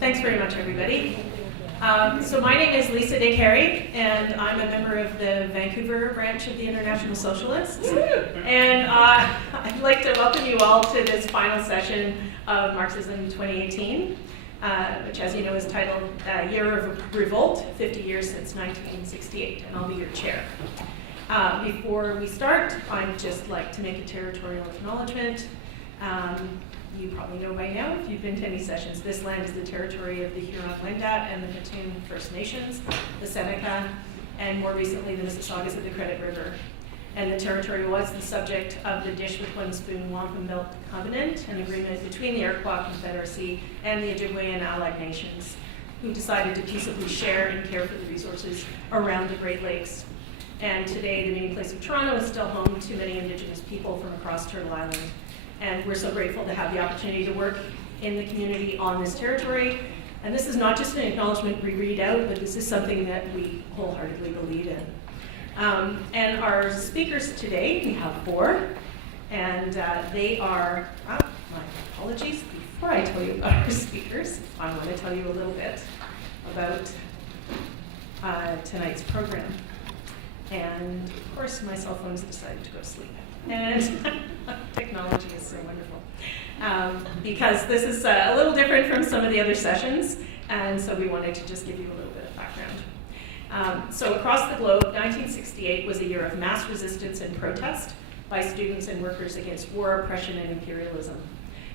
Thanks very much, everybody. So my name is Lisa De Carey, and I'm a member of the Vancouver branch of the International Socialists. And I'd like to welcome you all to this final session of Marxism 2018, which, as you know, is titled Year of Revolt, 50 Years Since 1968, and I'll be your chair. Before we start, I'd just like to make a territorial acknowledgement. You probably know by now, if you've been to any sessions, this land is the territory of the Huron-Wendat and the Mattoon First Nations, the Seneca, and more recently the Mississaugas of the Credit River. And the territory was the subject of the Dish with One Spoon Wampum Belt Covenant, an agreement between the Iroquois Confederacy and the Ojibwe and Allied Nations, who decided to peaceably share and care for the resources around the Great Lakes. And today, the meeting place of Toronto is still home to many Indigenous people from across Turtle Island. And we're so grateful to have the opportunity to work in the community on this territory. And this is not just an acknowledgement we read out, but this is something that we wholeheartedly believe in. And our speakers today, we have four, and they are, my apologies, before I tell you about our speakers, I want to tell you a little bit about tonight's program. And of course, my cell phone has decided to go to sleep. And technology is so wonderful. Because this is a little different from some of the other sessions, and so we wanted to just give you a little bit of background. So across the globe, 1968 was a year of mass resistance and protest by students and workers against war, oppression, and imperialism.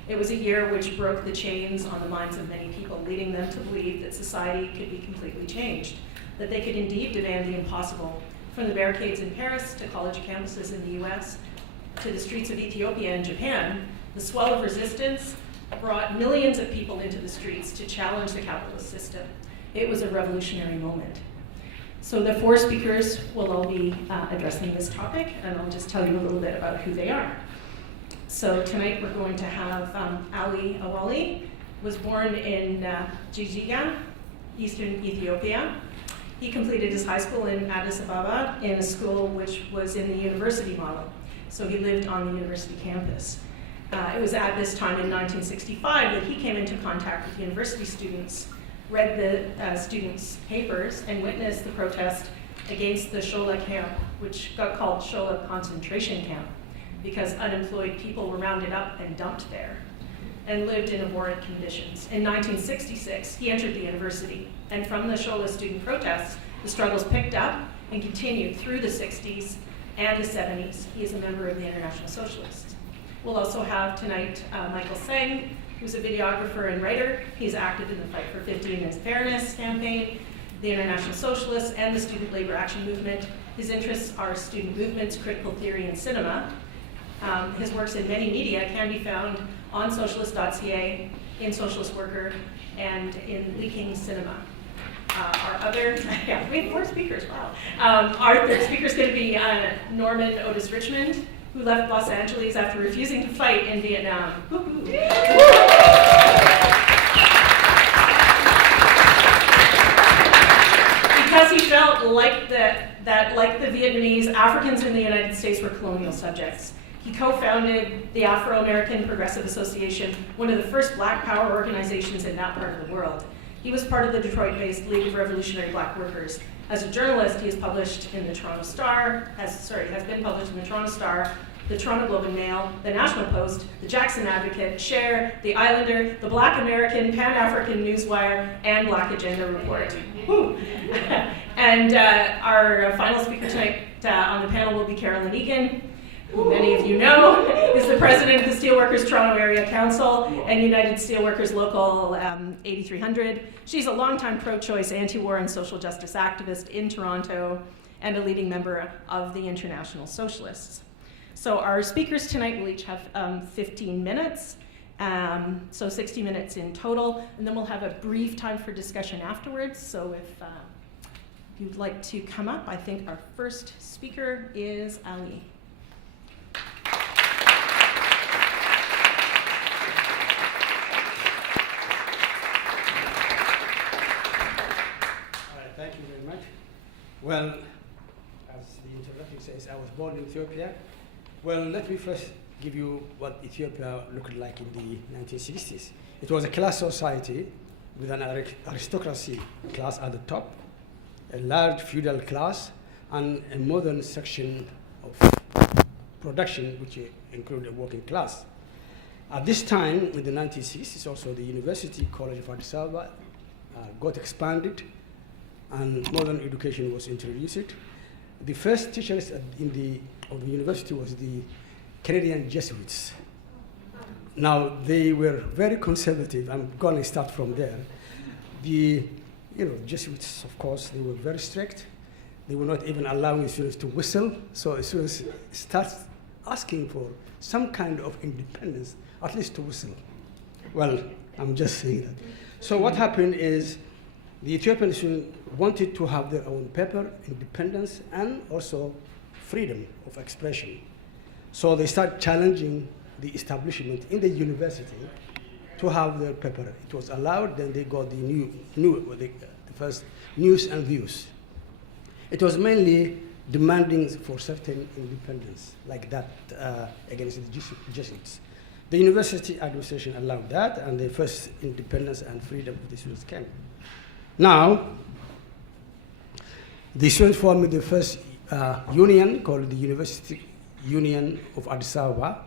It was a year which broke the chains on the minds of many people, leading them to believe that society could be completely changed, that they could indeed demand the impossible, from the barricades in Paris to college campuses in the US, to the streets of Ethiopia and Japan. The swell of resistance brought millions of people into the streets to challenge the capitalist system. It was a revolutionary moment. So the four speakers will all be addressing this topic, and I'll just tell you a little bit about who they are. So tonight we're going to have Awali, was born in Jijiga, eastern Ethiopia. He completed his high school in Addis Ababa in a school which was in the university model. So he lived on the university campus. It was at this time in 1965 that he came into contact with university students, read the students' papers, and witnessed the protest against the Shola camp, which got called Shola concentration camp, because unemployed people were rounded up and dumped there and lived in abhorrent conditions. In 1966, he entered the university, and from the Shola student protests, the struggles picked up and continued through the 60s and the 70s. He is a member of the International Socialists. We'll also have tonight Michael Tseng, who's a videographer and writer. He's active in the Fight for 15 and Fairness campaign, the International Socialists, and the Student Labor Action Movement. His interests are student movements, critical theory, and cinema. His works in many media can be found on Socialist.Ca, in Socialist Worker, and in Leaking Cinema. Our other, we have four speakers, wow. Our third speaker is going to be Norman Otis Richmond, who left Los Angeles after refusing to fight in Vietnam. Because he felt like that like the Vietnamese, Africans in the United States were colonial subjects. He co-founded the AfroAmerican Progressive Association, one of the first Black Power organizations in that part of the world. He was part of the Detroit-based League of Revolutionary Black Workers. As a journalist, he is published in the Toronto Star, has been published in the Toronto Star, the Toronto Globe and Mail, the National Post, the Jackson Advocate, Share, the Islander, the Black American, Pan-African Newswire, and Black Agenda Report. And our final speaker tonight on the panel will be Carolyn Egan, who many of you know is the president of the Steelworkers Toronto Area Council and United Steelworkers Local 8300. She's a longtime pro-choice, anti-war, and social justice activist in Toronto and a leading member of the International Socialists. So our speakers tonight will each have 15 minutes, so 60 minutes in total, and then we'll have a brief time for discussion afterwards. So if you'd like to come up, I think our first speaker is Ali. Thank you very much. Well, as the introduction says, I was born in Ethiopia. Well, let me first give you what Ethiopia looked like in the 1960s. It was a class society with an aristocracy class at the top, a large feudal class, and a modern section of production, which included a working class. At this time, in the 1960s, also the University College of Addis Ababa got expanded, and modern education was introduced. The first teachers of the university was the Canadian Jesuits. Now, they were very conservative. I'm going to start from there. The Jesuits, of course, they were very strict. They were not even allowing students to whistle. So students start asking for some kind of independence, at least to whistle. Well, I'm just saying that. So what happened is the Ethiopian students wanted to have their own paper, independence, and also freedom of expression. So they start challenging the establishment in the university to have their paper. It was allowed, then they got the first News and Views. It was mainly demanding for certain independence, like that against the Jesuits. The university administration allowed that, and the first independence and freedom of the students came. Now, the students formed the first union called the University Union of Addis Ababa.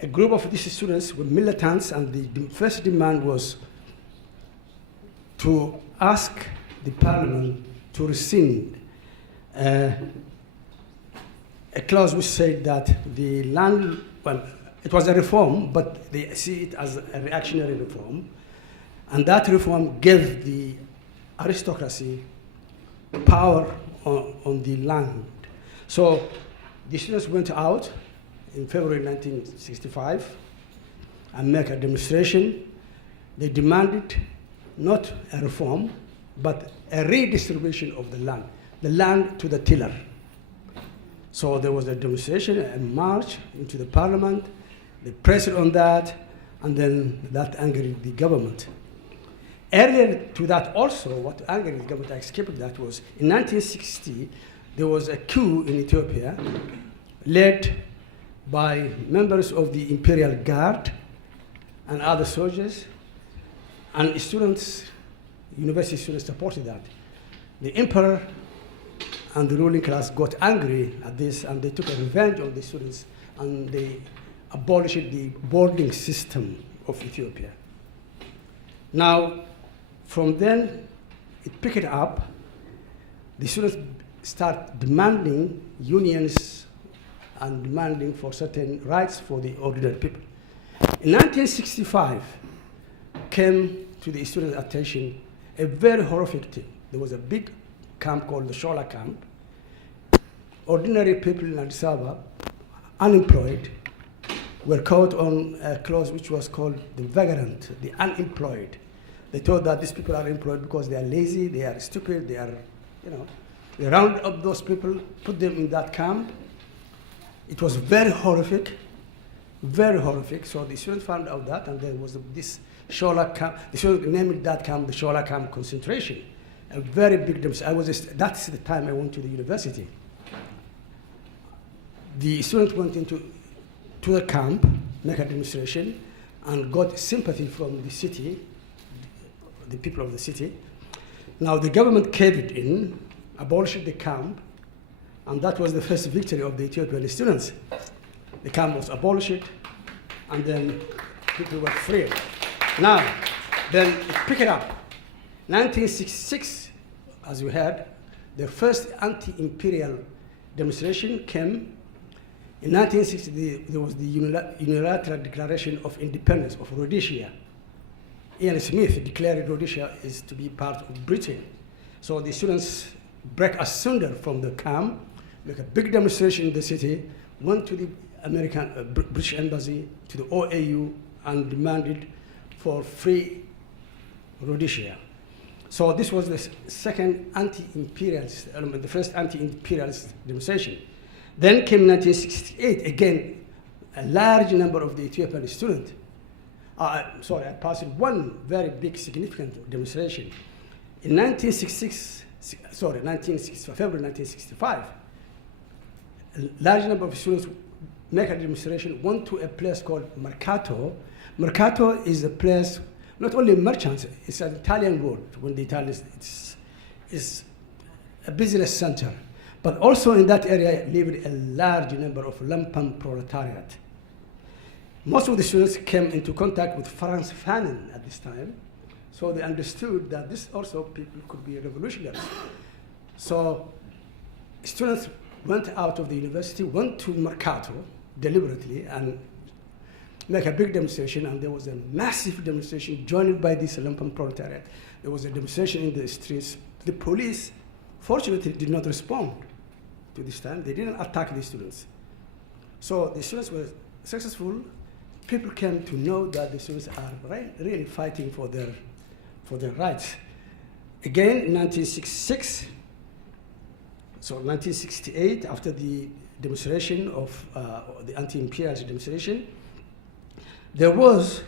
A group of these students were militants, and the first demand was to ask the parliament to rescind a clause which said that the land, well, it was a reform, but they see it as a reactionary reform, and that reform gave the aristocracy power on the land. So the students went out in February 1965 and make a demonstration. They demanded not a reform, but a redistribution of the land to the tiller. So there was a demonstration, a march into the parliament. They pressed on that, and then that angered the government. Earlier to that also, what angered the government, I skipped that, was in 1960, there was a coup in Ethiopia led by members of the Imperial Guard and other soldiers, and students, university students supported that. The emperor and the ruling class got angry at this, and they took a revenge on the students, and they abolished the boarding system of Ethiopia. Now, from then, it picked up. The students start demanding unions and demanding for certain rights for the ordinary people. In 1965, came to the students' attention a very horrific thing. There was a big camp called the Shola camp. Ordinary people in Addis Ababa, unemployed, were caught on a clause which was called the vagrant, the unemployed. They thought that these people are employed because they are lazy, they are stupid, they are, they round up those people, put them in that camp. It was very horrific, very horrific. So the students found out that, and there was this Shola camp. The students named that camp the Shola camp concentration. A very big demonstration. That's the time I went to the university. The students went to the camp, make a demonstration, and got sympathy from the city, the people of the city. Now the government caved in, abolished the camp, and that was the first victory of the Ethiopian students. The camp was abolished, and then people were free. Now, then it picked up. 1966, as we heard, the first anti-imperial demonstration came. In 1960, there was the unilateral declaration of independence of Rhodesia. Ian Smith declared Rhodesia is to be part of Britain. So the students break asunder from the camp, make a big demonstration in the city, went to the British embassy, to the OAU, and demanded for free Rhodesia. So this was the second anti-imperialist element, the first anti-imperialist demonstration. Then came 1968, again, a large number of the Ethiopian students. I passed one very big, significant demonstration. In February 1965, a large number of students make a demonstration, went to a place called Mercato. Mercato is a place not only merchants, it's an Italian word. When the Italians, it's a business center. But also in that area lived a large number of lumpen proletariat. Most of the students came into contact with Franz Fanon at this time, so they understood that this also people could be revolutionaries. So students went out of the university, went to Mercato deliberately and make a big demonstration, and there was a massive demonstration joined by this lumpen proletariat. There was a demonstration in the streets. The police, fortunately, did not respond to this time. They didn't attack the students. So the students were successful. People came to know that the students are really fighting for their rights. Again, in 1966, so 1968, after the demonstration of the anti-imperialist demonstration, there was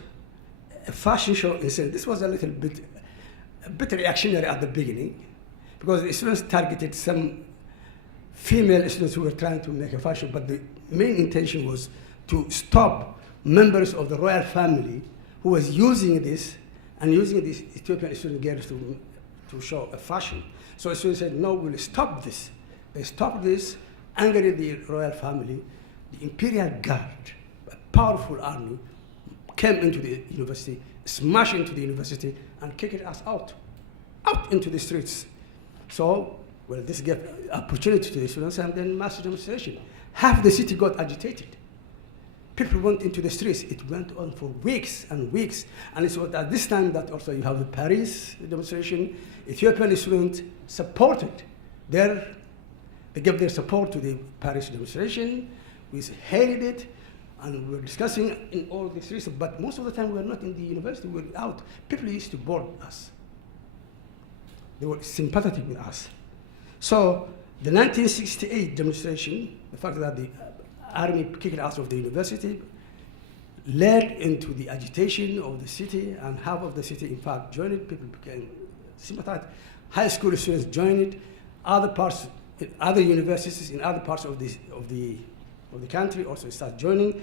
a fashion show incident. This was a bit reactionary at the beginning, because the students targeted some female students who were trying to make a fashion, but the main intention was to stop members of the royal family who was using this and using these Ethiopian student girls to show a fashion. So students said, no, we'll stop this. They stopped this, angered the royal family. The imperial guard, a powerful army, came into the university, smashed into the university, and kicked us out into the streets. So, well, this gave opportunity to the students, and then mass demonstration. Half the city got agitated. People went into the streets. It went on for weeks and weeks. And it's at this time that also you have the Paris demonstration. Ethiopian students supported they gave their support to the Paris demonstration. We hated it, and we were discussing in all the streets, but most of the time we were not in the university, we were out. People used to board us. They were sympathetic with us. So the 1968 demonstration, the fact that the army kicked us out of the university, led into the agitation of the city, and half of the city, in fact, joined it. People became sympathetic. High school students joined it. Other universities in other parts of the country also start joining.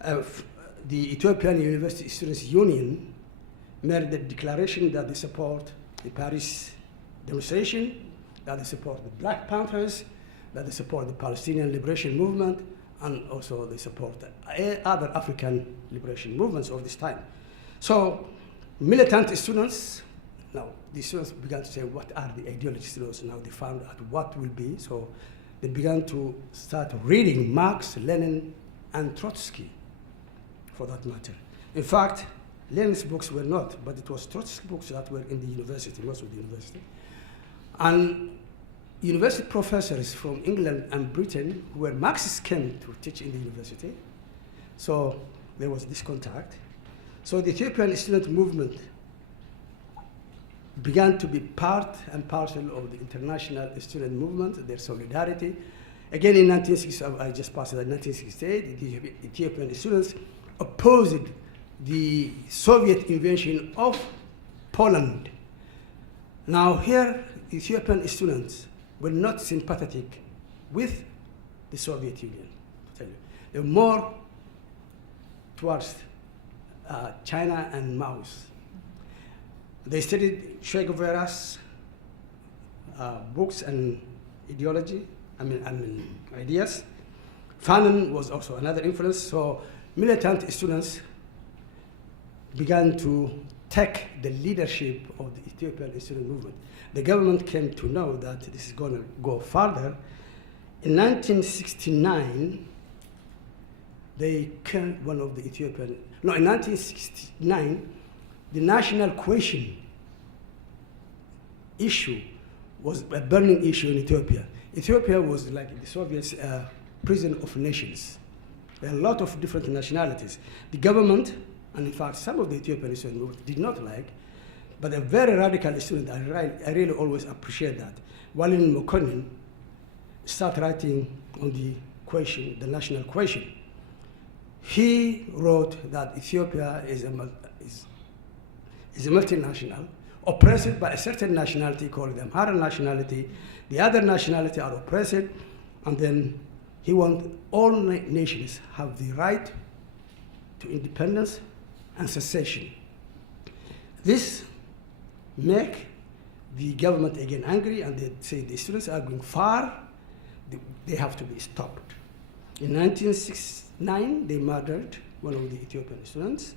The Ethiopian University Students' Union made the declaration that they support the Paris demonstration, that they support the Black Panthers, that they support the Palestinian liberation movement, and also they support other African liberation movements of this time. So militant students, now the students began to say, what are the ideologies? Now they found out what will be, so they began to start reading Marx, Lenin, and Trotsky, for that matter. In fact, Lenin's books were not, but it was Trotsky's books that were in the university, most of the university. And university professors from England and Britain who were Marxists came to teach in the university. So there was this contact. So the Ethiopian student movement began to be part and parcel of the international student movement, their solidarity. Again, in 1960, I just passed it in 1968, the Ethiopian students opposed the Soviet invasion of Poland. Now here, Ethiopian students were not sympathetic with the Soviet Union, to tell you. They were more towards China and Mao's. They studied Che Guevara's books and ideology, ideas. Fanon was also another influence, so militant students began to take the leadership of the Ethiopian student movement. The government came to know that this is going to go further. In 1969, they killed one of the Ethiopian, no, in 1969, the national question issue was a burning issue in Ethiopia. Ethiopia was like the Soviets' prison of nations. There are a lot of different nationalities. The government, and in fact some of the Ethiopian student movement did not like, but a very radical student, I really always appreciate that. Walin Mokonnen started writing on the question, the national question. He wrote that Ethiopia is a multinational, oppressed by a certain nationality called the Amhara nationality. The other nationality are oppressed, and then he wants all nations have the right to independence and secession. This make the government again angry, and they say the students are going far, they have to be stopped. In 1969, they murdered one of the Ethiopian students.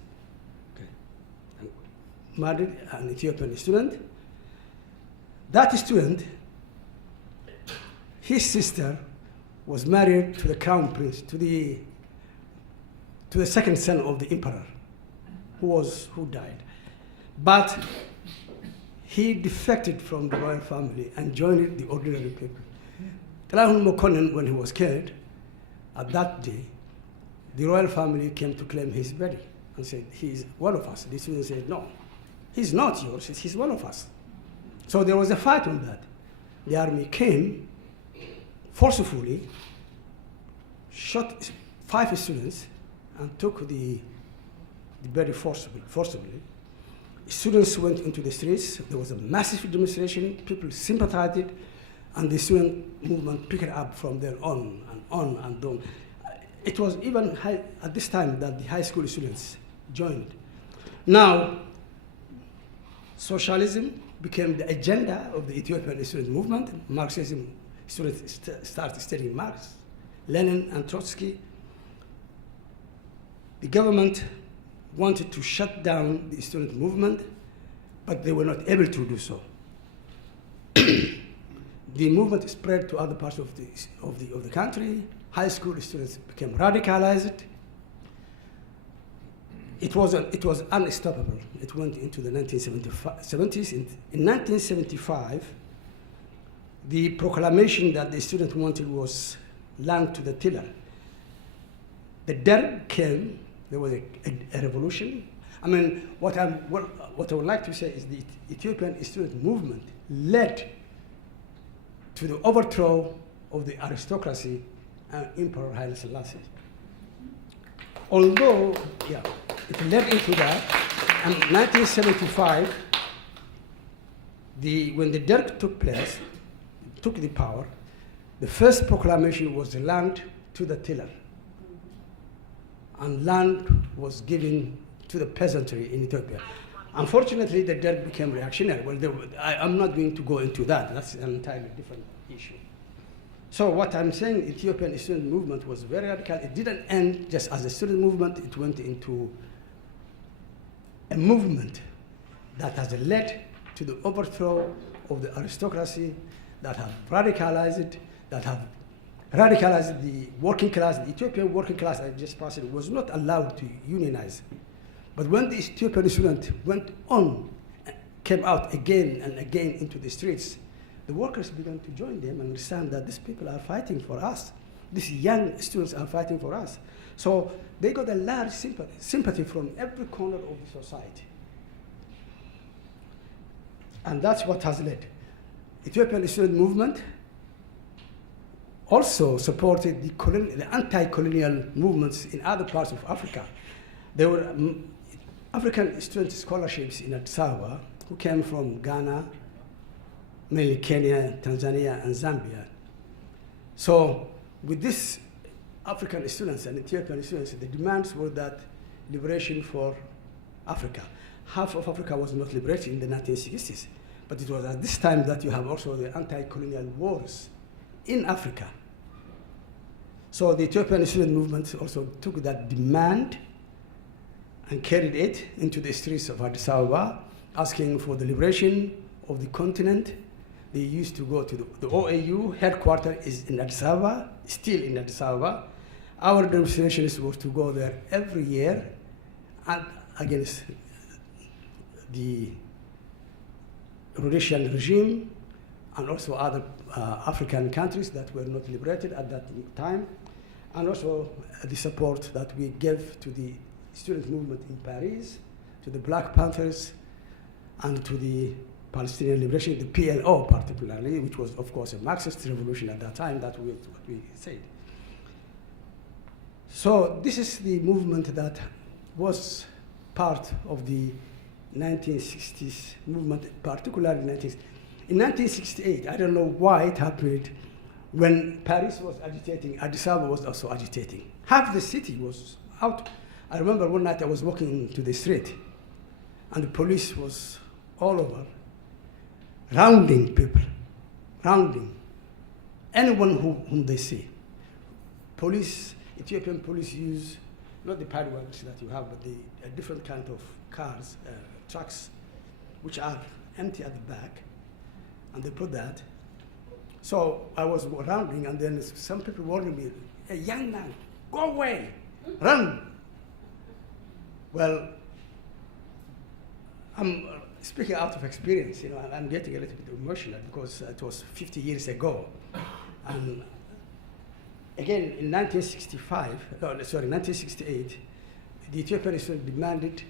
Murdered an Ethiopian student. That student, his sister, was married to the crown prince, to the second son of the emperor, who died. But he defected from the royal family and joined the ordinary people. Nihon University, when he was killed, at that day, the royal family came to claim his body and said, he's one of us. The student said, no, he's not yours, he's one of us. So there was a fight on that. The army came forcefully, shot 5 students, and took the body forcibly. Students went into the streets. There was a massive demonstration. People sympathized, and the student movement picked up from there on and on and on. It was even at this time that the high school students joined. Now, socialism became the agenda of the Ethiopian student movement. Marxism, students started studying Marx, Lenin, and Trotsky. The government wanted to shut down the student movement, but they were not able to do so. The movement spread to other parts of the country. High school students became radicalized. It was unstoppable. It went into the 1970s. In 1975, the proclamation that the student wanted was land to the tiller. The Derg came. There was a revolution. I mean, what I would like to say is the Ethiopian student movement led to the overthrow of the aristocracy and Emperor Haile Selassie. Although, it led into that, and 1975, when the Derg took the power, the first proclamation was the land to the tiller. And land was given to the peasantry in Ethiopia. Unfortunately, the Derg became reactionary. Well, I'm not going to go into that. That's an entirely different issue. So what I'm saying, Ethiopian student movement was very radical. It didn't end just as a student movement. It went into a movement that has led to the overthrow of the aristocracy, that have radicalized the working class. The Ethiopian working class, I just passed it, was not allowed to unionize. But when the Ethiopian student came out again and again into the streets, the workers began to join them and understand that these people are fighting for us. These young students are fighting for us. So they got a large sympathy from every corner of the society. And that's what has led. Ethiopian student movement also supported the anti-colonial movements in other parts of Africa. There were African student scholarships in Addis Ababa who came from Ghana, mainly Kenya, Tanzania, and Zambia. So with these African students and Ethiopian students, the demands were that liberation for Africa. Half of Africa was not liberated in the 1960s, but it was at this time that you have also the anti-colonial wars in Africa. So the Ethiopian student movement also took that demand and carried it into the streets of Addis Ababa, asking for the liberation of the continent. They used to go to the OAU headquarters is in Addis Ababa, still in Addis Ababa. Our demonstrations were to go there every year and against the Rhodesian regime and also other African countries that were not liberated at that time, and also the support that we gave to the student movement in Paris, to the Black Panthers, and to the Palestinian liberation, the PLO particularly, which was, of course, a Marxist revolution at that time. That was what we said. So this is the movement that was part of the 1960s movement, particularly in 1968. I don't know why it happened. When Paris was agitating, Addis Ababa was also agitating. Half the city was out. I remember one night I was walking to the street, and the police was all over, rounding people, rounding anyone whom they see. Police, Ethiopian police use not the padwocks that you have, but a different kind of cars, trucks, which are empty at the back, and they put that. So I was rounding, and then some people warned me, "Hey, young man, go away, run." Well, I'm speaking out of experience, I'm getting a little bit emotional because it was 50 years ago. And again, in 1968, the Ethiopian students demanded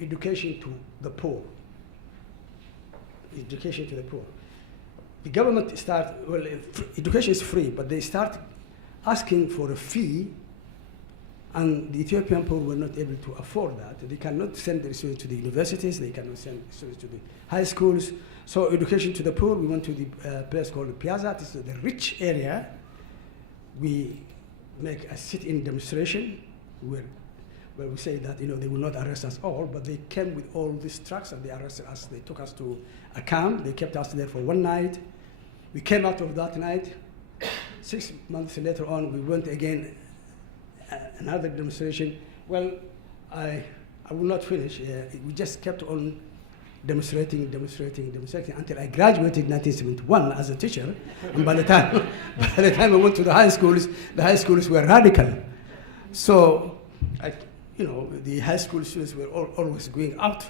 education to the poor. Education to the poor. The government education is free, but they start asking for a fee, and the Ethiopian poor were not able to afford that. They cannot send their students to the universities, they cannot send students to the high schools. So education to the poor, we went to the place called Piazza. This is the rich area. We make a sit-in demonstration where we say that they will not arrest us all, but they came with all these trucks and they arrested us. They took us to a camp. They kept us there for one night. We came out of that night. 6 months later on, we went again, another demonstration. Well, I will not finish. We just kept on demonstrating until I graduated in 1971 as a teacher. And by the time I went to the high schools were radical. So, the high school students were always going out.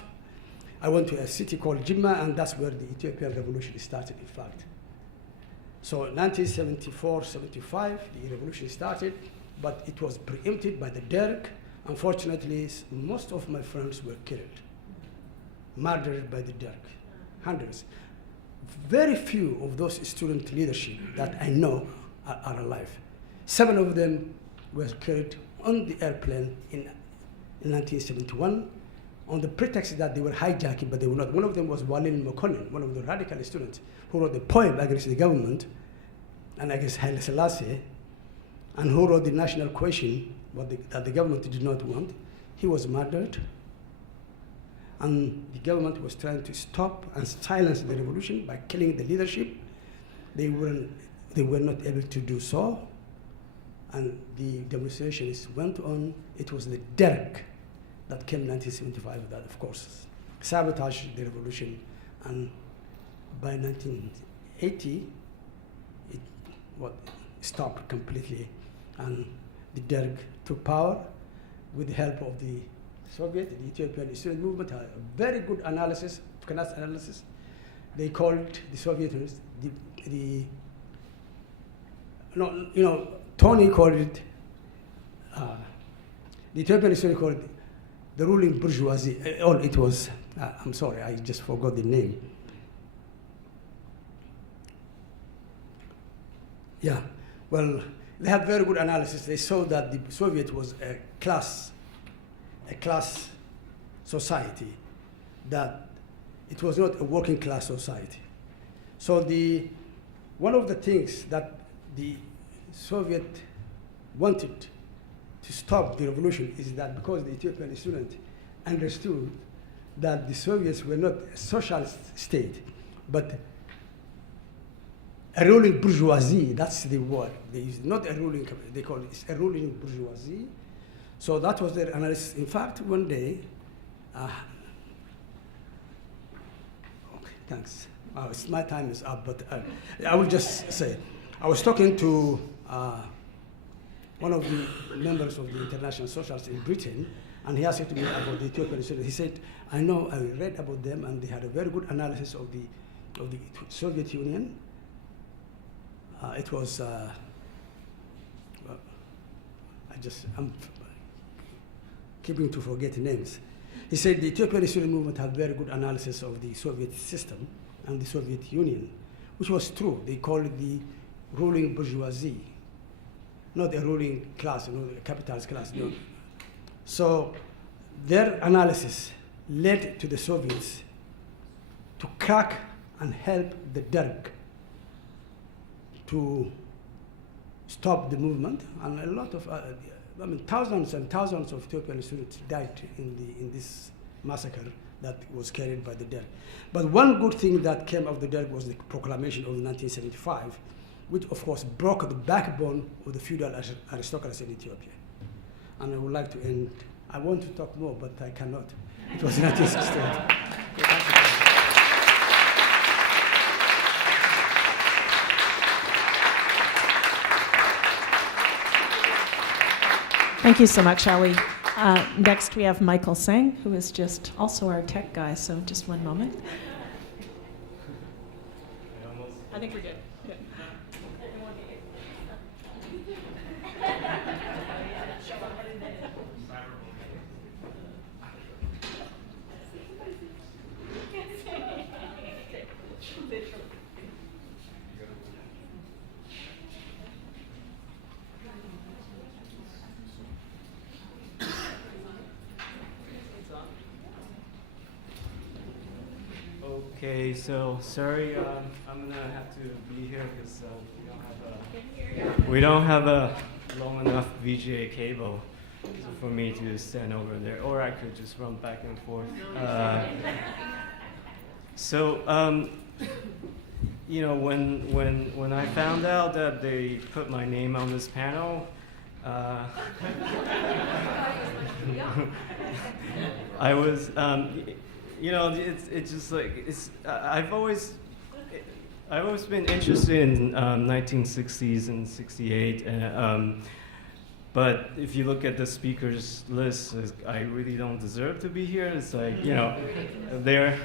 I went to a city called Jimma, and that's where the Ethiopian revolution started, in fact. So 1974-75, the revolution started, but it was preempted by the Derg. Unfortunately, most of my friends were killed, murdered by the Derg, hundreds. Very few of those student leadership that I know are alive. 7 of them were killed on the airplane in 1971 on the pretext that they were hijacking, but they were not. One of them was Awali, one of the radical students who wrote the poem against the government and against Haile Selassie, and who wrote the national question that the government did not want. He was murdered, and the government was trying to stop and silence the revolution by killing the leadership. They were not able to do so, and the demonstrations went on. It was the Derg that came in 1975 that, of course, sabotaged the revolution, and by 1980, it stopped completely, and the Derg took power with the help of the Soviet, the Ethiopian student movement had a very good analysis, class analysis. They called the Soviet Tony called it, the Ethiopian student called it the ruling bourgeoisie. It was, I'm sorry, I just forgot the name. Yeah, well, they have very good analysis. They saw that the Soviet was a class society, that it was not a working class society. So one of the things that the Soviet wanted to stop the revolution is that because the Ethiopian student understood that the Soviets were not a socialist state, but a ruling bourgeoisie, that's the word. They use not a ruling, they call it a ruling bourgeoisie. So that was their analysis. In fact, one day, okay, thanks. My time is up, but I will just say, I was talking to one of the members of the International Socialists in Britain, and he asked me about the Ethiopian students. He said, I read about them, and they had a very good analysis of the Soviet Union. It was, I'm keeping to forget names. He said the Ethiopian student movement had very good analysis of the Soviet system and the Soviet Union, which was true. They called it the ruling bourgeoisie, not a ruling class, a capitalist class. No. So their analysis led to the Soviets to crack and help the Derg to stop the movement, and a lot of, thousands and thousands of Ethiopian students died in this massacre that was carried by the Derg. But one good thing that came of the Derg was the proclamation of 1975, which of course broke the backbone of the feudal aristocracy in Ethiopia. And I would like to end, I want to talk more, but I cannot. It was 1968. Thank you so much, Ali. Next, we have Michael Tseng, who is just also our tech guy, so just one moment. I think we're good. Good. Okay, so sorry, I'm gonna have to be here because we don't have a long enough VGA cable for me to stand over there, or I could just run back and forth. You know, when I found out that they put my name on this panel, I was. You know, it's just like I've always been interested in 1960s and '68, and but if you look at the speakers list, I really don't deserve to be here. It's like, you know, they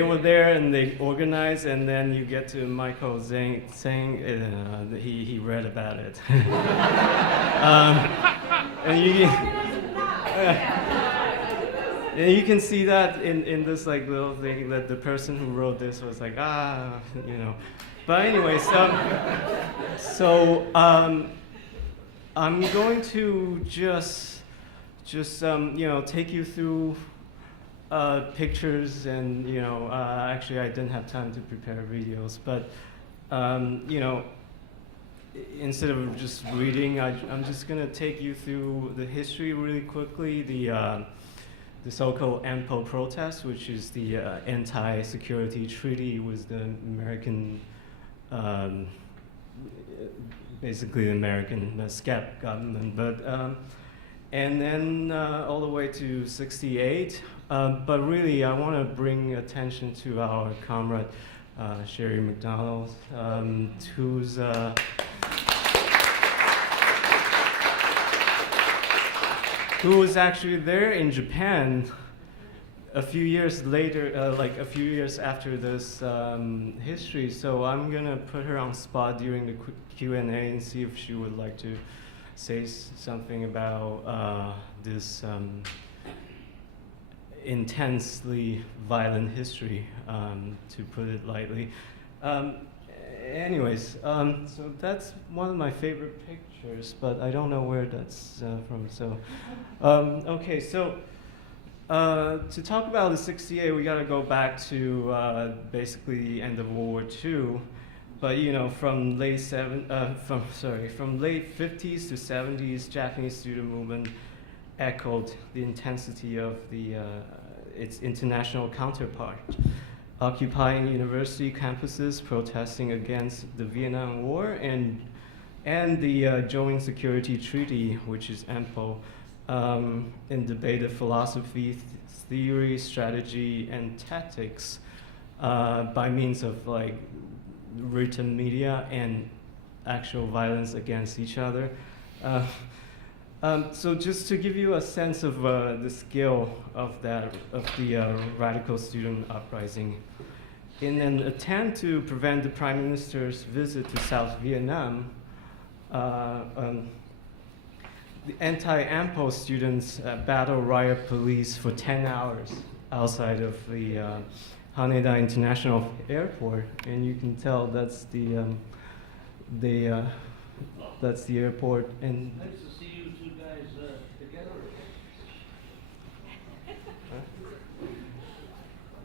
were there and they organized, and then you get to Michael Tseng, he read about it, and you can see that in this like little thing that the person who wrote this was like, you know. But anyways, I'm going to just you know, take you through pictures, and you know, actually I didn't have time to prepare videos, but you know, instead of just reading, I'm just gonna take you through the history really quickly. The so-called AMPO protest, which is the anti-security treaty with the American, basically the American SCAP government, but and then all the way to '68. But really, I want to bring attention to our comrade Sherry McDonald, who's who was actually there in Japan a few years later, like a few years after this history. So I'm gonna put her on spot during the Q&A and see if she would like to say something about this intensely violent history, to put it lightly. Anyways, so that's one of my favorite pictures, but I don't know where that's from. So, okay, so to talk about the '68, we got to go back to basically the end of World War II. But you know, from late 50s to 70s, Japanese student movement echoed the intensity of its international counterpart, occupying university campuses, protesting against the Vietnam War and the Joint Security Treaty, which is AMPO, and debated philosophy, theory, strategy, and tactics by means of like written media and actual violence against each other. So just to give you a sense of the scale of the radical student uprising, in an attempt to prevent the Prime Minister's visit to South Vietnam, the anti-AMPO students battled riot police for 10 hours outside of the Haneda International Airport, and you can tell that's the airport. And nice to see you two guys together.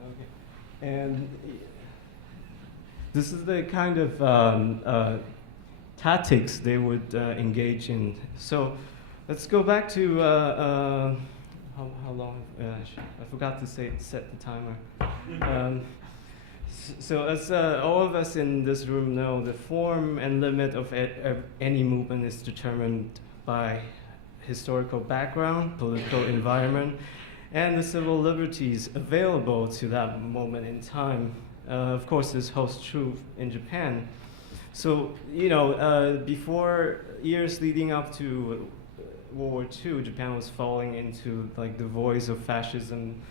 Okay. And this is the kind of tactics they would engage in. So let's go back to how long? I forgot to set the timer. So as all of us in this room know, the form and limit of any movement is determined by historical background, political environment, and the civil liberties available to that moment in time. Of course, this holds true in Japan. So, before years leading up to World War II, Japan was falling into like the voice of fascism.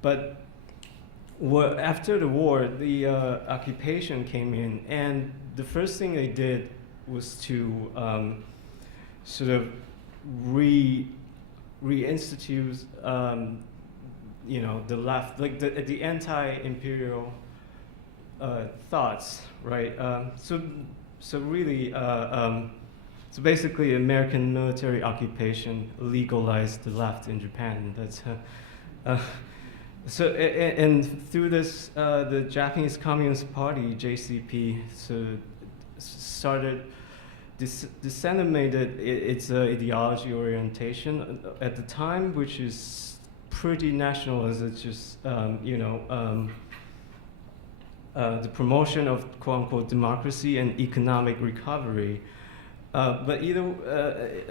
But after the war, the occupation came in, and the first thing they did was to sort of reinstitute, the left, like the anti-imperial thoughts, right? So basically, American military occupation legalized the left in Japan. That's and through this, the Japanese Communist Party (JCP) started disseminated its ideology orientation at the time, which is pretty nationalist. It's just the promotion of quote-unquote democracy and economic recovery. But in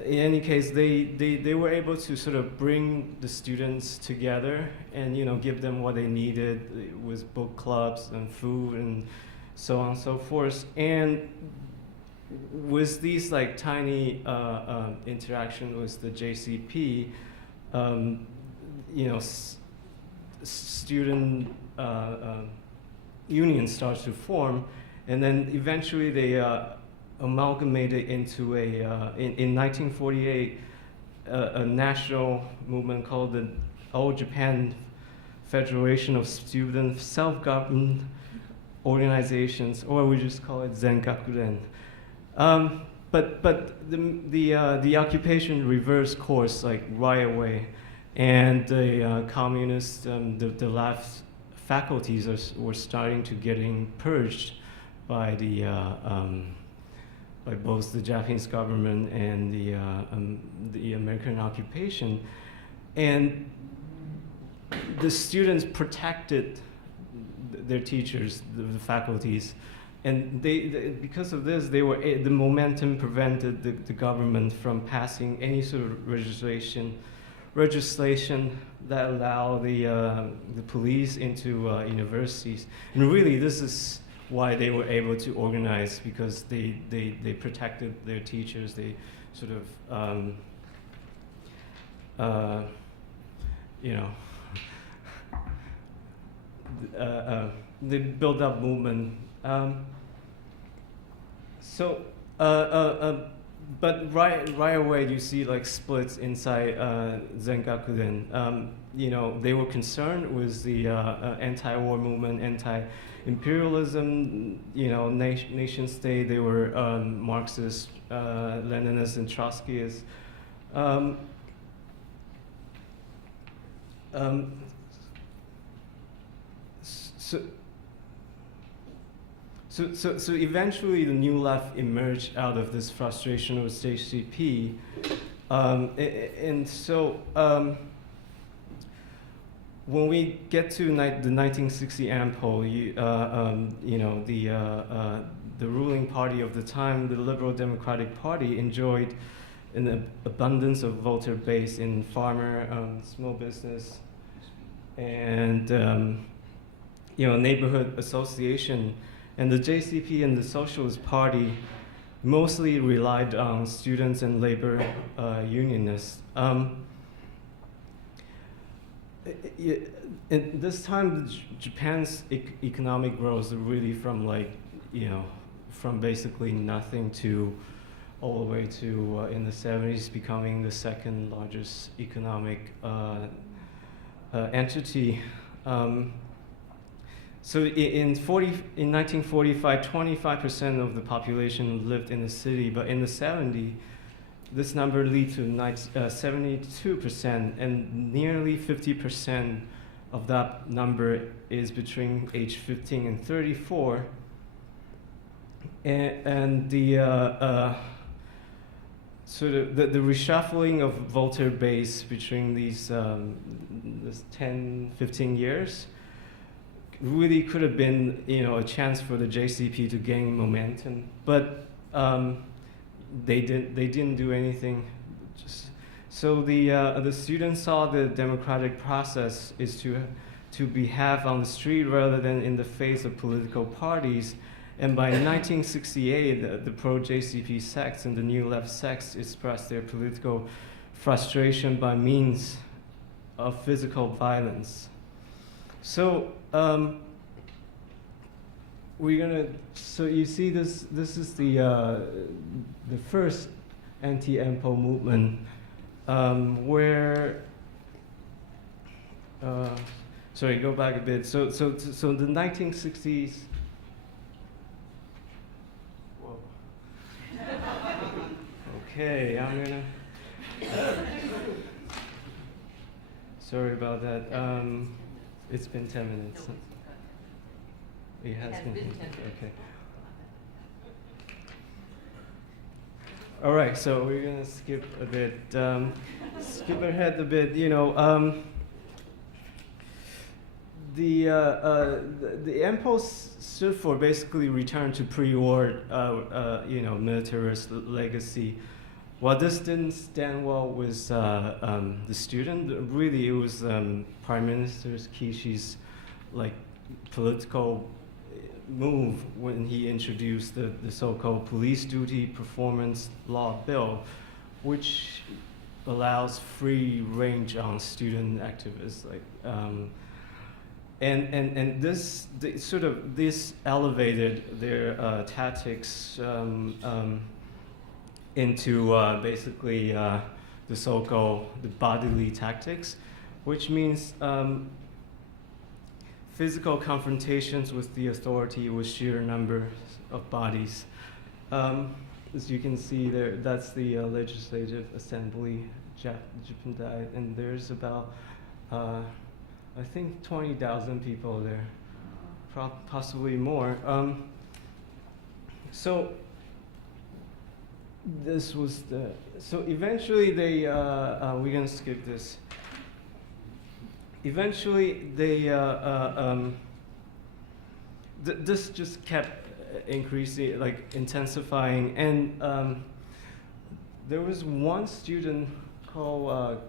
any case, they were able to sort of bring the students together and give them what they needed with book clubs and food and so on and so forth. And with these like tiny interaction with the JCP, student unions start to form, and then eventually they amalgamated into in 1948 a national movement called the All Japan Federation of Student Self-Governed Organizations, or we just call it Zengakuren. But the occupation reversed course like right away, and the communists, the left faculties were starting to getting purged by by both the Japanese government and the American occupation, and the students protected their teachers, the faculties, and because of this, the momentum prevented the government from passing any sort of legislation that allow the police into universities. And really, this is why they were able to organize, because they protected their teachers. They sort of they built up movement. But right away you see like splits inside Zengakuren. They were concerned with the anti-war movement, anti-imperialism, nation state. They were Marxist, Leninists, and Trotskyists. So eventually the new left emerged out of this frustration with JCP, and so when we get to the 1960 AMP poll, the ruling party of the time, the Liberal Democratic Party, enjoyed an abundance of voter base in farmer, small business, and neighborhood association. And the JCP and the Socialist Party mostly relied on students and labor unionists. At this time, Japan's economic growth really from from basically nothing to all the way to in the 70s becoming the second largest economic entity. So in 1945, 25% of the population lived in the city, but in the 70s, this number led to 72%, and nearly 50% of that number is between age 15 and 34. And sort of the reshuffling of voter base between these this 10, 15 years really could have been, a chance for the JCP to gain momentum, but they didn't do anything. So the students saw the democratic process is to behave on the street rather than in the face of political parties. And by 1968, the pro-JCP sects and the New Left sects expressed their political frustration by means of physical violence. So so you see this is the first anti-EMPO movement where, sorry, go back a bit. So the 1960s, whoa. Okay, I'm gonna, sorry about that. It's been 10 minutes. It has been 10 minutes, okay. All right, so we're gonna skip a bit, skip ahead a bit. The EMPO stood for basically return to pre-war, militarist legacy. While this didn't stand well with the student, really it was Prime Minister Kishi's political move when he introduced the so-called police duty performance law bill, which allows free range on student activists. And this elevated their tactics into basically the so-called bodily tactics, which means physical confrontations with the authority with sheer numbers of bodies. As you can see there, that's the Legislative Assembly, Japan, and there's about, I think 20,000 people there, possibly more. So this was so eventually they, we're gonna skip this. Eventually, this just kept increasing, intensifying, and there was one student called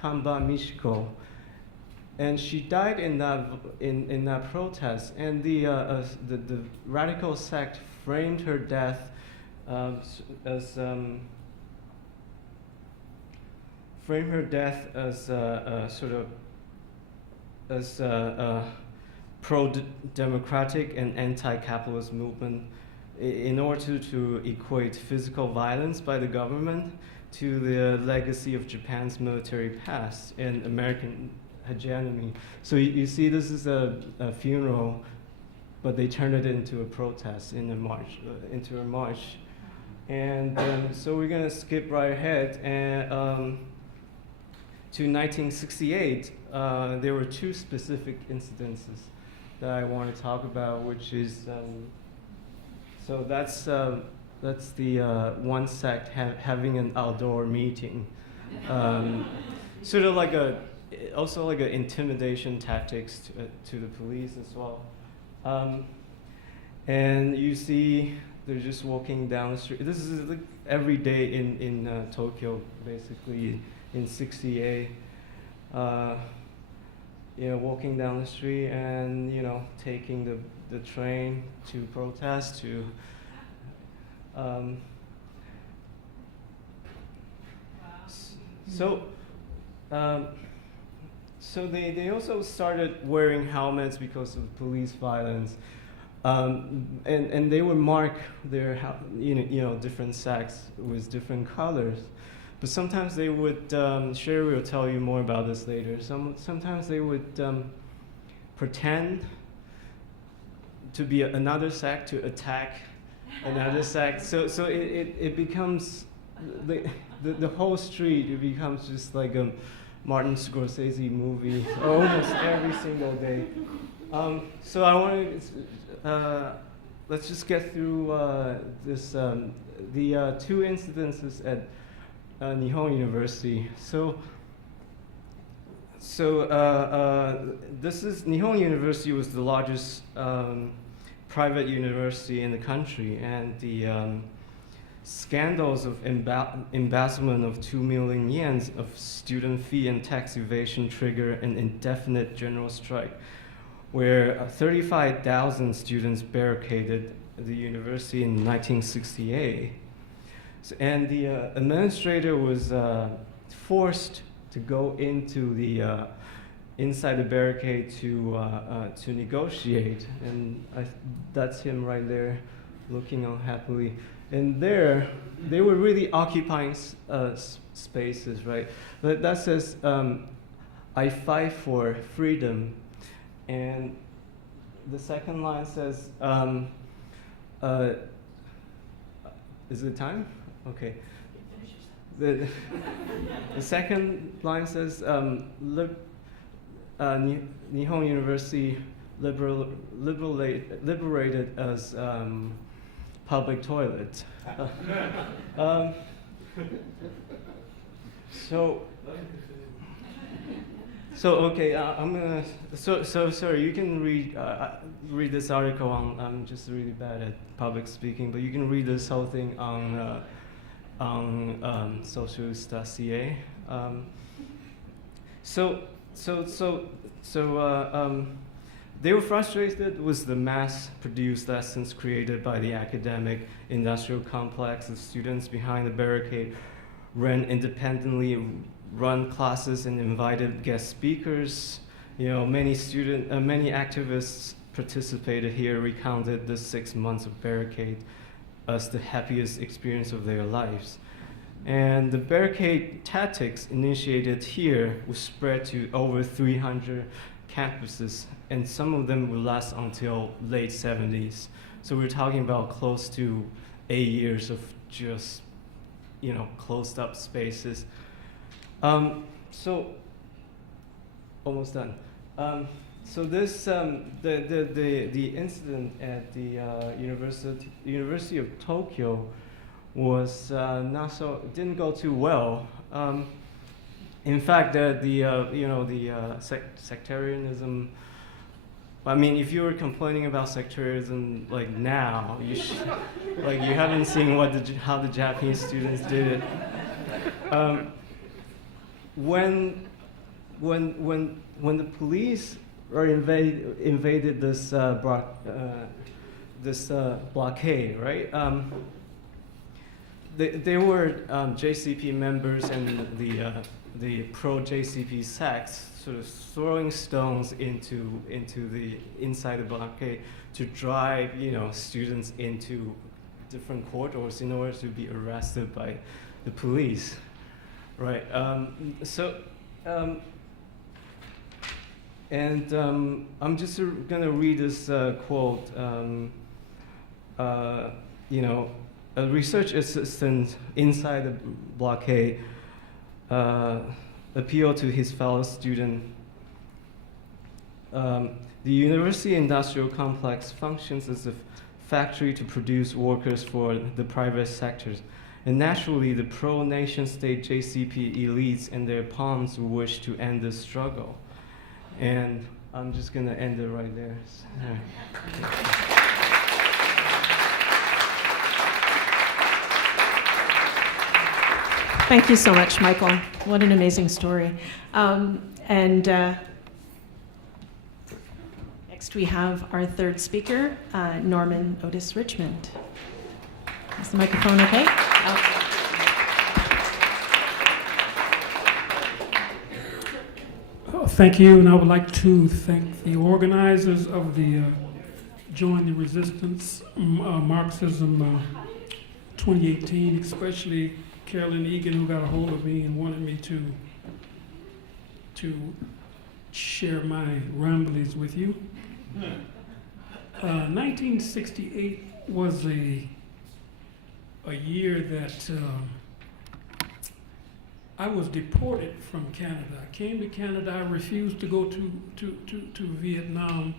Kamba Michiko, and she died in that protest, and the radical sect framed her death as sort of as a pro-democratic and anti-capitalist movement in order to equate physical violence by the government to the legacy of Japan's military past and American hegemony. So you see this is a funeral, but they turned it into a protest into a march. And so we're gonna skip right ahead and to 1968, there were two specific incidences that I want to talk about, which is, so that's the one sect having an outdoor meeting, sort of also like an intimidation tactics to the police as well. And you see they're just walking down the street. This is like every day in Tokyo, basically. In 68, walking down the street and taking the train to protest to. So they also started wearing helmets because of police violence, and they would mark their different sects with different colors. But sometimes they would, Sherry will tell you more about this later, sometimes they would pretend to be another sect to attack another sect. So it becomes, the whole street, it becomes just like a Martin Scorsese movie almost every single day. So I want to, let's just get through this, the two incidences at Nihon University. This is Nihon University was the largest private university in the country, and the scandals of embezzlement of 2 million yen of student fee and tax evasion trigger an indefinite general strike, where 35,000 students barricaded the university in 1968. And the administrator was forced to go into the inside the barricade to negotiate, and that's him right there, looking unhappily. And there, they were really occupying spaces, right? But that says, "I fight for freedom," and the second line says, "Is it time?" Okay. The second line says, Nihon University liberated as public toilet. Okay, I'm gonna. Sorry. You can read this article on. I'm just really bad at public speaking, but you can read this whole thing on Socialist.Ca. They were frustrated with the mass-produced lessons created by the academic industrial complex. The students behind the barricade ran independently run classes and invited guest speakers. Many activists participated here, recounted the 6 months of barricade as the happiest experience of their lives. And the barricade tactics initiated here was spread to over 300 campuses, and some of them will last until late 70s. So we're talking about close to 8 years of just, closed up spaces. Almost done. So this, the incident at the University of Tokyo was didn't go too well. In fact, sectarianism. I mean, if you were complaining about sectarianism like now, you haven't seen how the Japanese students did it. When the police invaded this blockade, right? They were JCP members and the pro-JCP sects sort of throwing stones inside the blockade to drive students into different corridors in order to be arrested by the police, right? I'm just gonna read this quote. A research assistant inside the blockade appealed to his fellow student. The university industrial complex functions as a factory to produce workers for the private sectors. And naturally, the pro-nation state JCP elites and their pawns wish to end this struggle. And I'm just going to end it right there. Thank you so much, Michael. What an amazing story. Next we have our third speaker, Norman Otis Richmond. Is the microphone okay? Thank you, and I would like to thank the organizers of the Join the Resistance Marxism 2018, especially Carolyn Egan, who got a hold of me and wanted me to share my ramblings with you. 1968 was a year that I was deported from Canada. I came to Canada. I refused to go to Vietnam,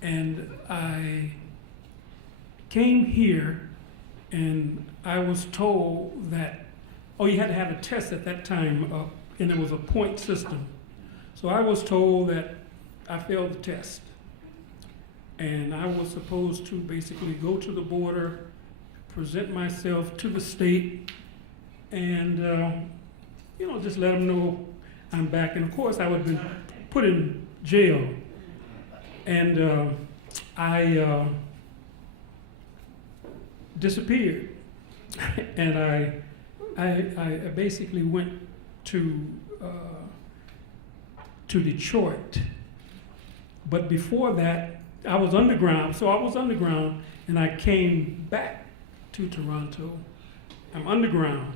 and I came here, and I was told that oh, you had to have a test at that time, and it was a point system. So I was told that I failed the test. And I was supposed to basically go to the border, present myself to the state, and just let them know I'm back. And of course, I would have been put in jail. And I disappeared. And I basically went to Detroit. But before that, I was underground. So I was underground, and I came back to Toronto. I'm underground.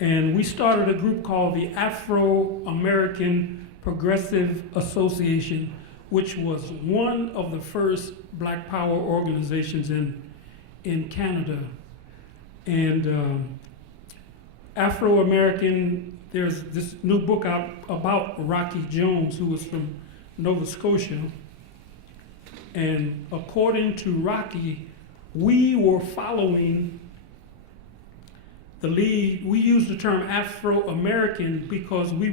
And we started a group called the AfroAmerican Progressive Association, which was one of the first Black Power organizations in Canada. And AfroAmerican, there's this new book out about Rocky Jones, who was from Nova Scotia. And according to Rocky, we were following the lead. We used the term Afro-American because we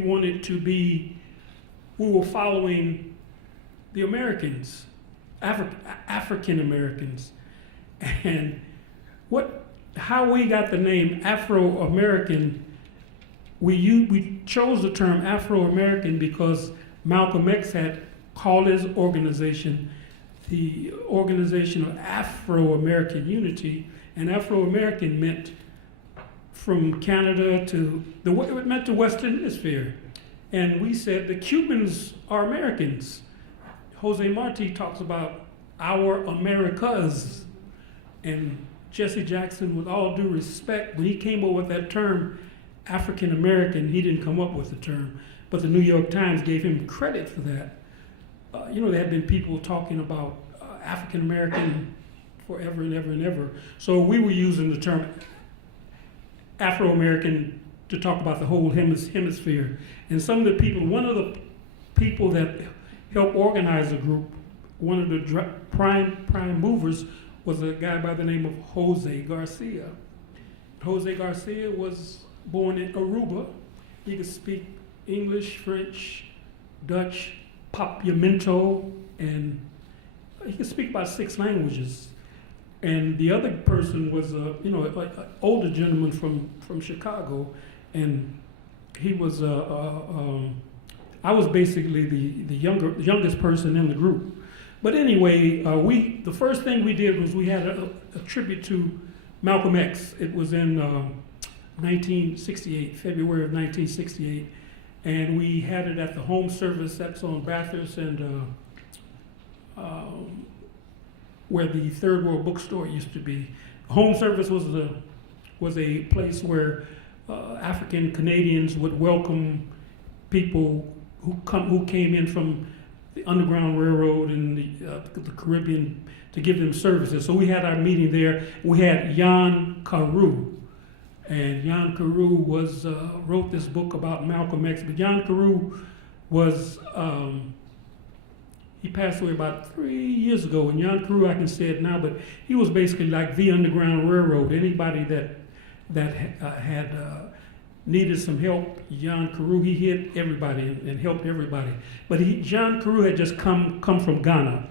were following the Americans, African Americans. And how we got the name Afro-American, we chose the term Afro-American because Malcolm X had called his organization the Organization of Afro-American Unity, and Afro-American meant from Canada to it meant the Western Hemisphere. And we said the Cubans are Americans. Jose Marti talks about our Americas. And Jesse Jackson, with all due respect, when he came up with that term, African American, he didn't come up with the term, but the New York Times gave him credit for that. There had been people talking about African American forever and ever and ever. So we were using the term Afro-American to talk about the whole hemisphere. And some of the people, one of the people that helped organize the group, one of the prime movers was a guy by the name of Jose Garcia. Jose Garcia was born in Aruba. He could speak English, French, Dutch, Papiamento, and he could speak about 6 languages. And the other person was an older gentleman from Chicago, and he was I was basically the youngest person in the group. But anyway, the first thing we did was we had a tribute to Malcolm X. It was in 1968, February of 1968, and we had it at the home service that's on Bathurst and where the Third World Bookstore used to be. Home service was a place where African Canadians would welcome people who came in from the Underground Railroad and the Caribbean to give them services. So we had our meeting there. We had Jan Carew, and Jan Carew wrote this book about Malcolm X. But Jan Carew was he passed away about 3 years ago. And Jan Carew, I can say it now, but he was basically like the Underground Railroad. Anybody that had needed some help, Jan Carew, he hit everybody and helped everybody. But Jan Carew had just come from Ghana,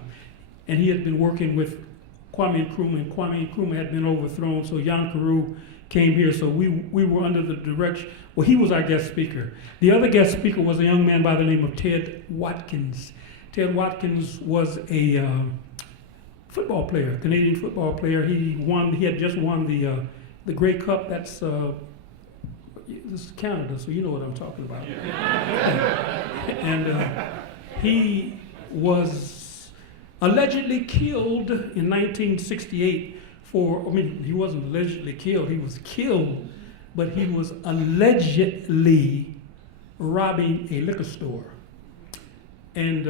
and he had been working with Kwame Nkrumah, and Kwame Nkrumah had been overthrown, so Jan Carew came here. So we were under the direction, well, he was our guest speaker. The other guest speaker was a young man by the name of Ted Watkins. Ted Watkins was a football player, Canadian football player. He had just won the Grey Cup. That's this is Canada, so you know what I'm talking about. Yeah. And he was allegedly killed in 1968 he wasn't allegedly killed, he was killed, but he was allegedly robbing a liquor store. And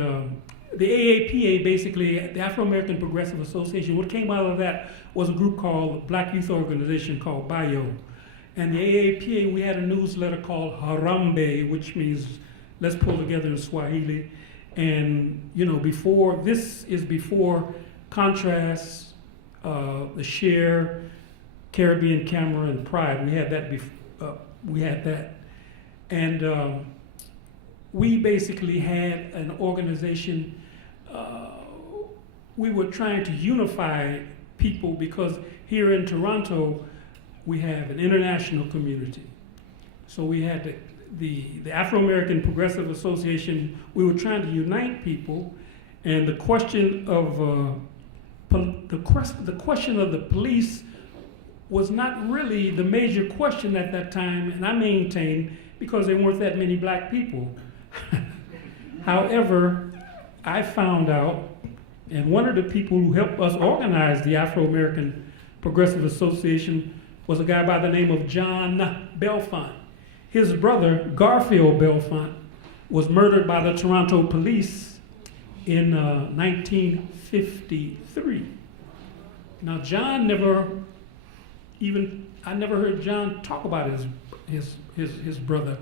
the AAPA, basically, the Afro-American Progressive Association, what came out of that was a group called the Black Youth Organization called BIO. And the AAPA, we had a newsletter called Harambe, which means let's pull together in Swahili. And before Contrast, the Share, Caribbean Camera, and Pride. We had that we had that. And we basically had an organization. We were trying to unify people because here in Toronto, we have an international community. So we had the AfroAmerican Progressive Association. We were trying to unite people, and the question of the question of the police was not really the major question at that time, and I maintain because there weren't that many black people. However, I found out, and one of the people who helped us organize the Afro-American Progressive Association was a guy by the name of John Belfont. His brother, Garfield Belfont, was murdered by the Toronto police in 1953. Now, John I never heard John talk about his brother.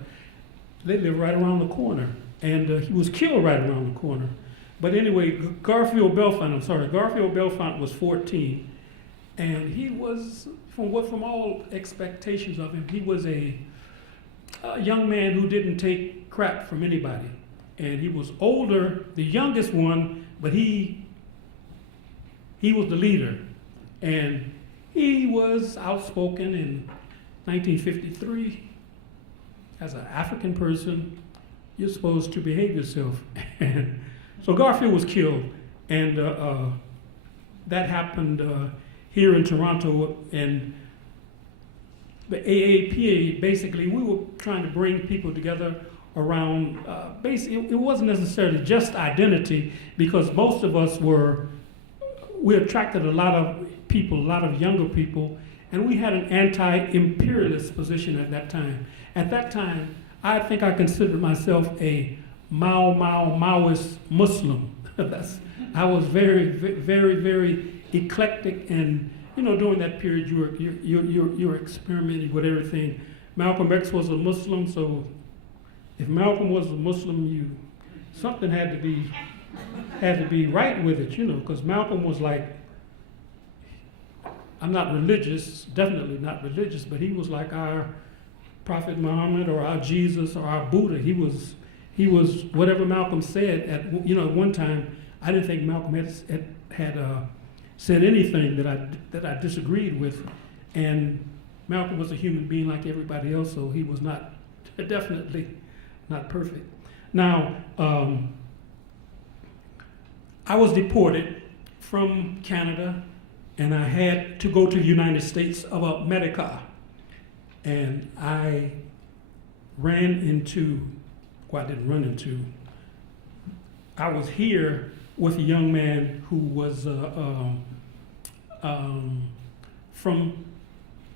They lived right around the corner, and he was killed right around the corner. But anyway, Garfield Belfont was 14, and he was, from all expectations of him, he was a young man who didn't take crap from anybody. And he was older, the youngest one, but he was the leader. And he was outspoken in 1953. As an African person, you're supposed to behave yourself. And so Garfield was killed, and that happened here in Toronto. And the AAPA, basically, we were trying to bring people together around, basically, it wasn't necessarily just identity, because most of us we attracted a lot of people, a lot of younger people, and we had an anti-imperialist position at that time. At that time, I think I considered myself a Maoist Muslim. I was very, very, very eclectic, and during that period, you were experimenting with everything. Malcolm X was a Muslim, so if Malcolm was a Muslim, something had to be right with it, because Malcolm was like, I'm not religious, definitely not religious, but he was like our Prophet Muhammad or our Jesus or our Buddha. He was whatever Malcolm said at one time. I didn't think Malcolm had said anything that I disagreed with, and Malcolm was a human being like everybody else, so he was definitely not perfect. Now, I was deported from Canada, and I had to go to the United States of America. And I I was here with a young man who was from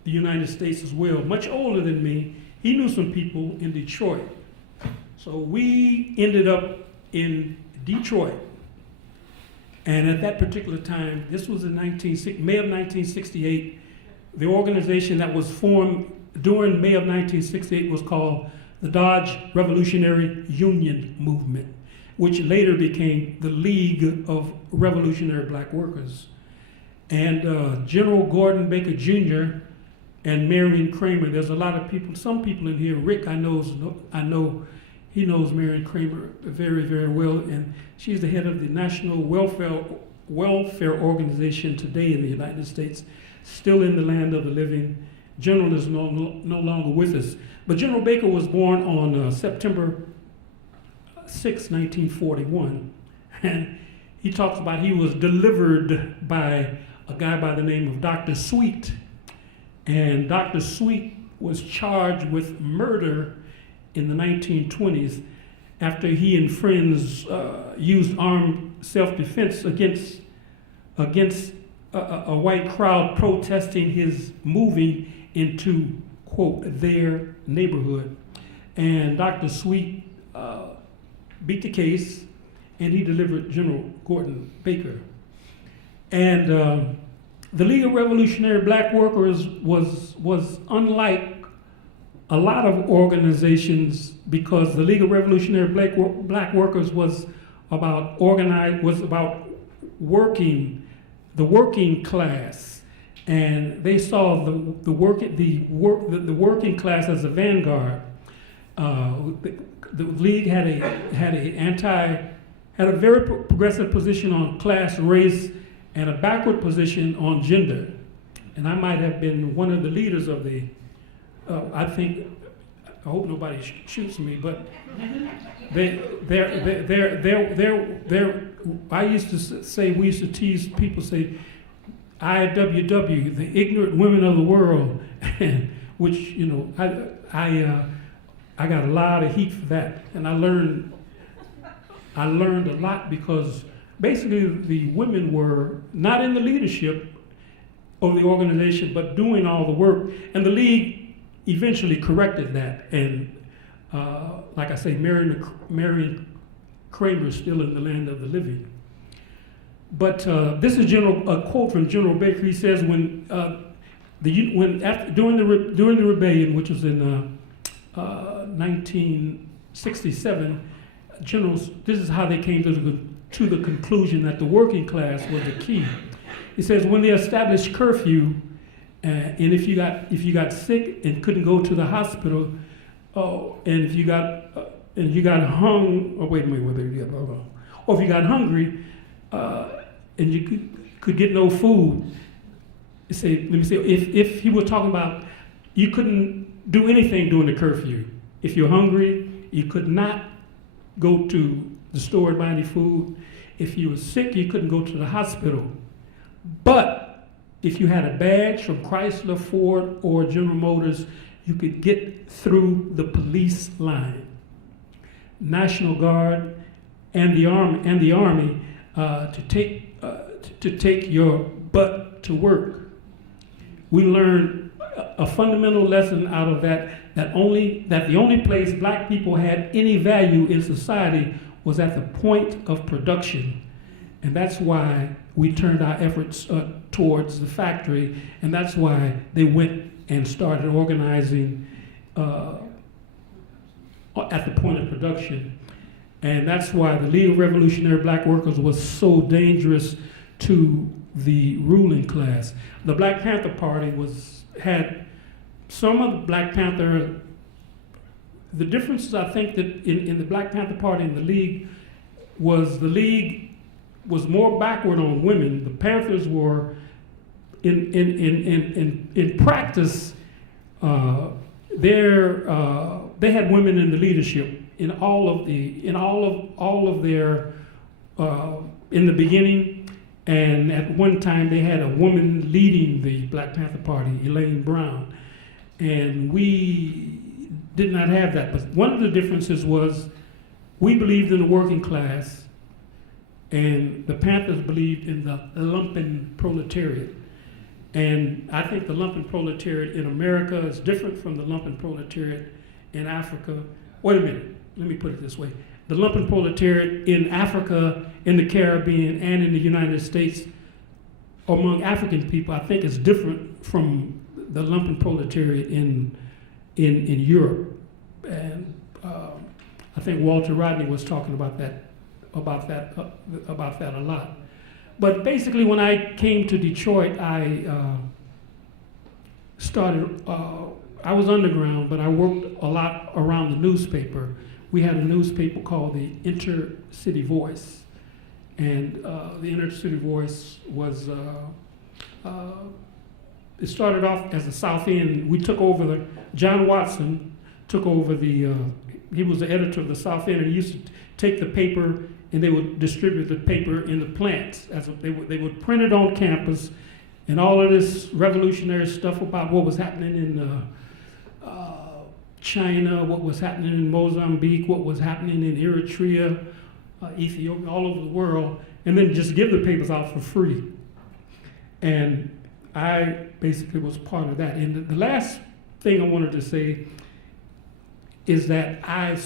the United States as well, much older than me. He knew some people in Detroit. So we ended up in Detroit. And at that particular time, this was in May of 1968, the organization that was formed during May of 1968 was called the Dodge Revolutionary Union Movement, which later became the League of Revolutionary Black Workers. And General Gordon Baker Jr. and Marion Kramer, there's a lot of people, some people in here, Rick I know he knows Marion Kramer very, very well, and she's the head of the National Welfare Organization today in the United States, still in the land of the living. General is no longer with us. But General Baker was born on September 6, 1941. And he talks about he was delivered by a guy by the name of Dr. Sweet. And Dr. Sweet was charged with murder in the 1920s after he and friends used armed self-defense against a white crowd protesting his moving into, quote, their neighborhood. And Dr. Sweet beat the case, and he delivered General Gordon Baker. And the League of Revolutionary Black Workers was unlike a lot of organizations, because the League of Revolutionary Black Workers was about working, the working class. and they saw the working class as a vanguard. The League had a very progressive position on class, race, and a backward position on gender. And I might have been one of the leaders of the. I hope nobody shoots me, but I used to say, we used to tease people, say, IWW, the ignorant women of the world, which, you know, I got a lot of heat for that, and I learned a lot, because basically the women were not in the leadership of the organization, but doing all the work, and the League eventually corrected that, and like I say, Marion Kramer is still in the land of the living. But this is a quote from General Baker. He says, during the rebellion, which was in 1967, this is how they came to the conclusion that the working class was the key. He says, when they established curfew, and if you got sick and couldn't go to the hospital, or if you got hungry, and you could get no food. Let me say, if he was talking about, you couldn't do anything during the curfew. If you're hungry, you could not go to the store and buy any food. If you were sick, you couldn't go to the hospital. But if you had a badge from Chrysler, Ford, or General Motors, you could get through the police line, National Guard, and the Army to take your butt to work. We learned a fundamental lesson out of that the only place black people had any value in society was at the point of production. And that's why we turned our efforts towards the factory, and that's why they went and started organizing at the point of production. And that's why the League of Revolutionary Black Workers was so dangerous to the ruling class. The Black Panther Party had some of the Black Panther, the differences I think that in the Black Panther Party and the League was more backward on women. The Panthers were in practice, they had women in the leadership in the beginning, and at one time they had a woman leading the Black Panther Party, Elaine Brown, and we did not have that. But one of the differences was we believed in the working class, and the Panthers believed in the lumpen proletariat. And I think the lumpen proletariat in America is different from the lumpen proletariat in Africa. Wait a minute, let me put it this way. The lumpen proletariat in Africa, in the Caribbean, and in the United States, among African people, I think is different from the lumpen proletariat in Europe. And I think Walter Rodney was talking about that a lot. But basically, when I came to Detroit, I was underground, but I worked a lot around the newspaper. We had a newspaper called the Intercity Voice. And the Intercity Voice was, it started off as a South End. We took over John Watson took over he was the editor of the South End, and he used to take the paper and they would distribute the paper in the plants. They would print it on campus, and all of this revolutionary stuff about what was happening in China, what was happening in Mozambique, what was happening in Eritrea, Ethiopia, all over the world, and then just give the papers out for free. And I basically was part of that. And the last thing I wanted to say is that I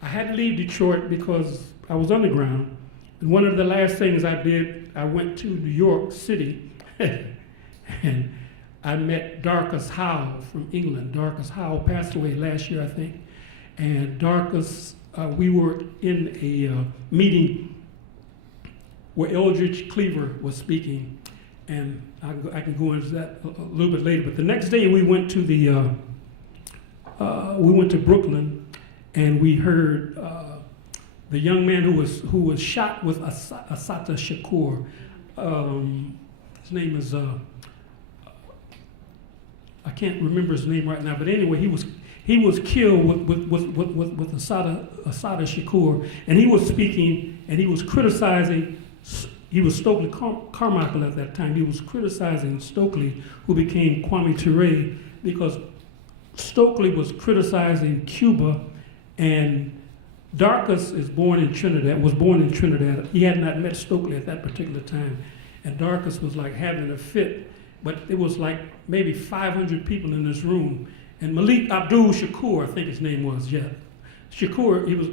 had to leave Detroit because I was underground. And one of the last things I did, I went to New York City and I met Darcus Howe from England. Darcus Howe passed away last year, I think. And Darcus, we were in a meeting where Eldridge Cleaver was speaking. and I can go into that a little bit later. But the next day we went to Brooklyn, and we heard the young man who was shot with Assata Shakur. His name is I can't remember his name right now, but anyway, he was killed with Assata Shakur, and he was speaking and he was criticizing. He was Stokely Carmichael at that time. He was criticizing Stokely, who became Kwame Ture, because Stokely was criticizing Cuba, and Darkus was born in Trinidad. He had not met Stokely at that particular time, and Darkus was like having a fit, but it was like maybe 500 people in this room, and Malik Abdul Shakur, I think his name was, yeah. Shakur, he was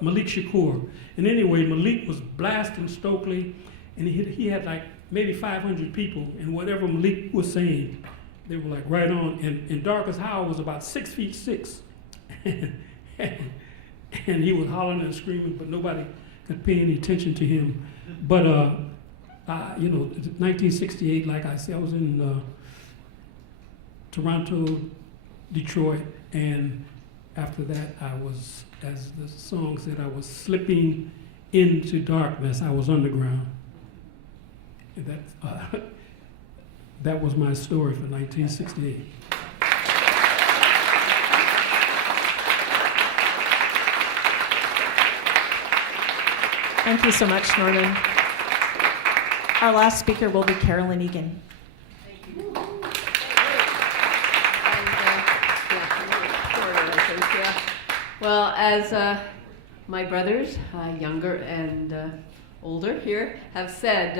Malik Shakur. And anyway, Malik was blasting Stokely, and he had like maybe 500 people, and whatever Malik was saying, they were like right on. And Darkus Howard was about 6'6", and he was hollering and screaming, but nobody could pay any attention to him. But 1968, like I said, I was in Toronto, Detroit, and after that, I was, as the song said, I was slipping into darkness. I was underground. And that was my story for 1968. Thank you so much, Norman. Our last speaker will be Carolyn Egan. Well, as my brothers, younger and older here, have said,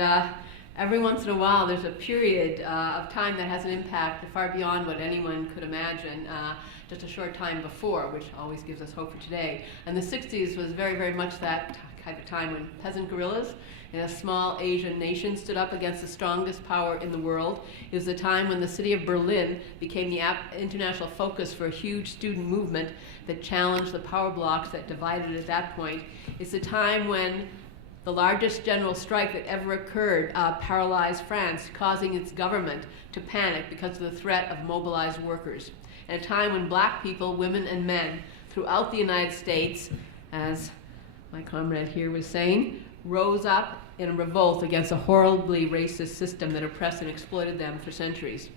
every once in a while there's a period of time that has an impact far beyond what anyone could imagine just a short time before, which always gives us hope for today. And the 60s was very, very much that kind of time when peasant guerrillas in a small Asian nation stood up against the strongest power in the world. It was a time when the city of Berlin became the international focus for a huge student movement that challenged the power blocks that divided at that point. It's a time when the largest general strike that ever occurred paralyzed France, causing its government to panic because of the threat of mobilized workers. And a time when black people, women and men throughout the United States, as my comrade here was saying, rose up in a revolt against a horribly racist system that oppressed and exploited them for centuries.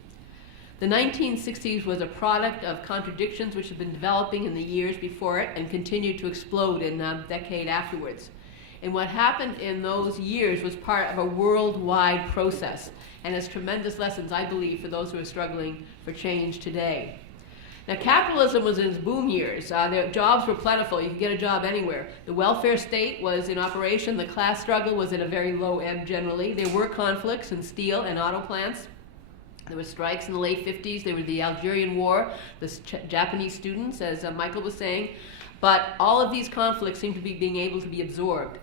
The 1960s was a product of contradictions which had been developing in the years before it and continued to explode in the decade afterwards. And what happened in those years was part of a worldwide process and has tremendous lessons, I believe, for those who are struggling for change today. Now, capitalism was in its boom years. The jobs were plentiful. You could get a job anywhere. The welfare state was in operation. The class struggle was at a very low ebb generally. There were conflicts in steel and auto plants. There were strikes in the late 50s. There was the Algerian War, the Japanese students, as Michael was saying. But all of these conflicts seem to be being able to be absorbed.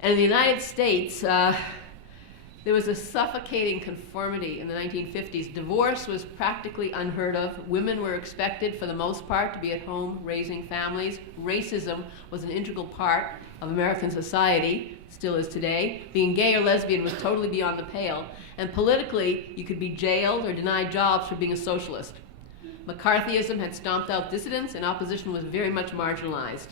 And in the United States, there was a suffocating conformity in the 1950s. Divorce was practically unheard of. Women were expected, for the most part, to be at home raising families. Racism was an integral part of American society, still is today. Being gay or lesbian was totally beyond the pale. And politically, you could be jailed or denied jobs for being a socialist. McCarthyism had stomped out dissidents, and opposition was very much marginalized.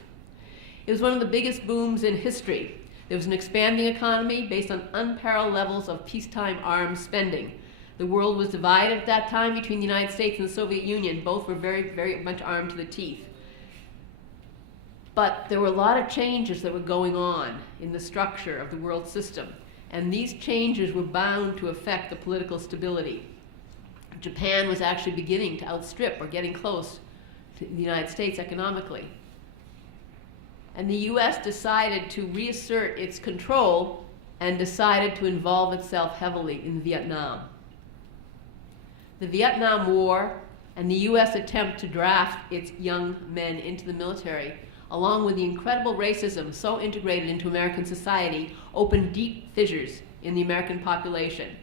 It was one of the biggest booms in history. There was an expanding economy based on unparalleled levels of peacetime arms spending. The world was divided at that time between the United States and the Soviet Union. Both were very, very much armed to the teeth. But there were a lot of changes that were going on in the structure of the world system, and these changes were bound to affect the political stability. Japan was actually beginning to outstrip or getting close to the United States economically. And the US decided to reassert its control and decided to involve itself heavily in Vietnam. The Vietnam War and the US attempt to draft its young men into the military, along with the incredible racism so integrated into American society, opened deep fissures in the American population.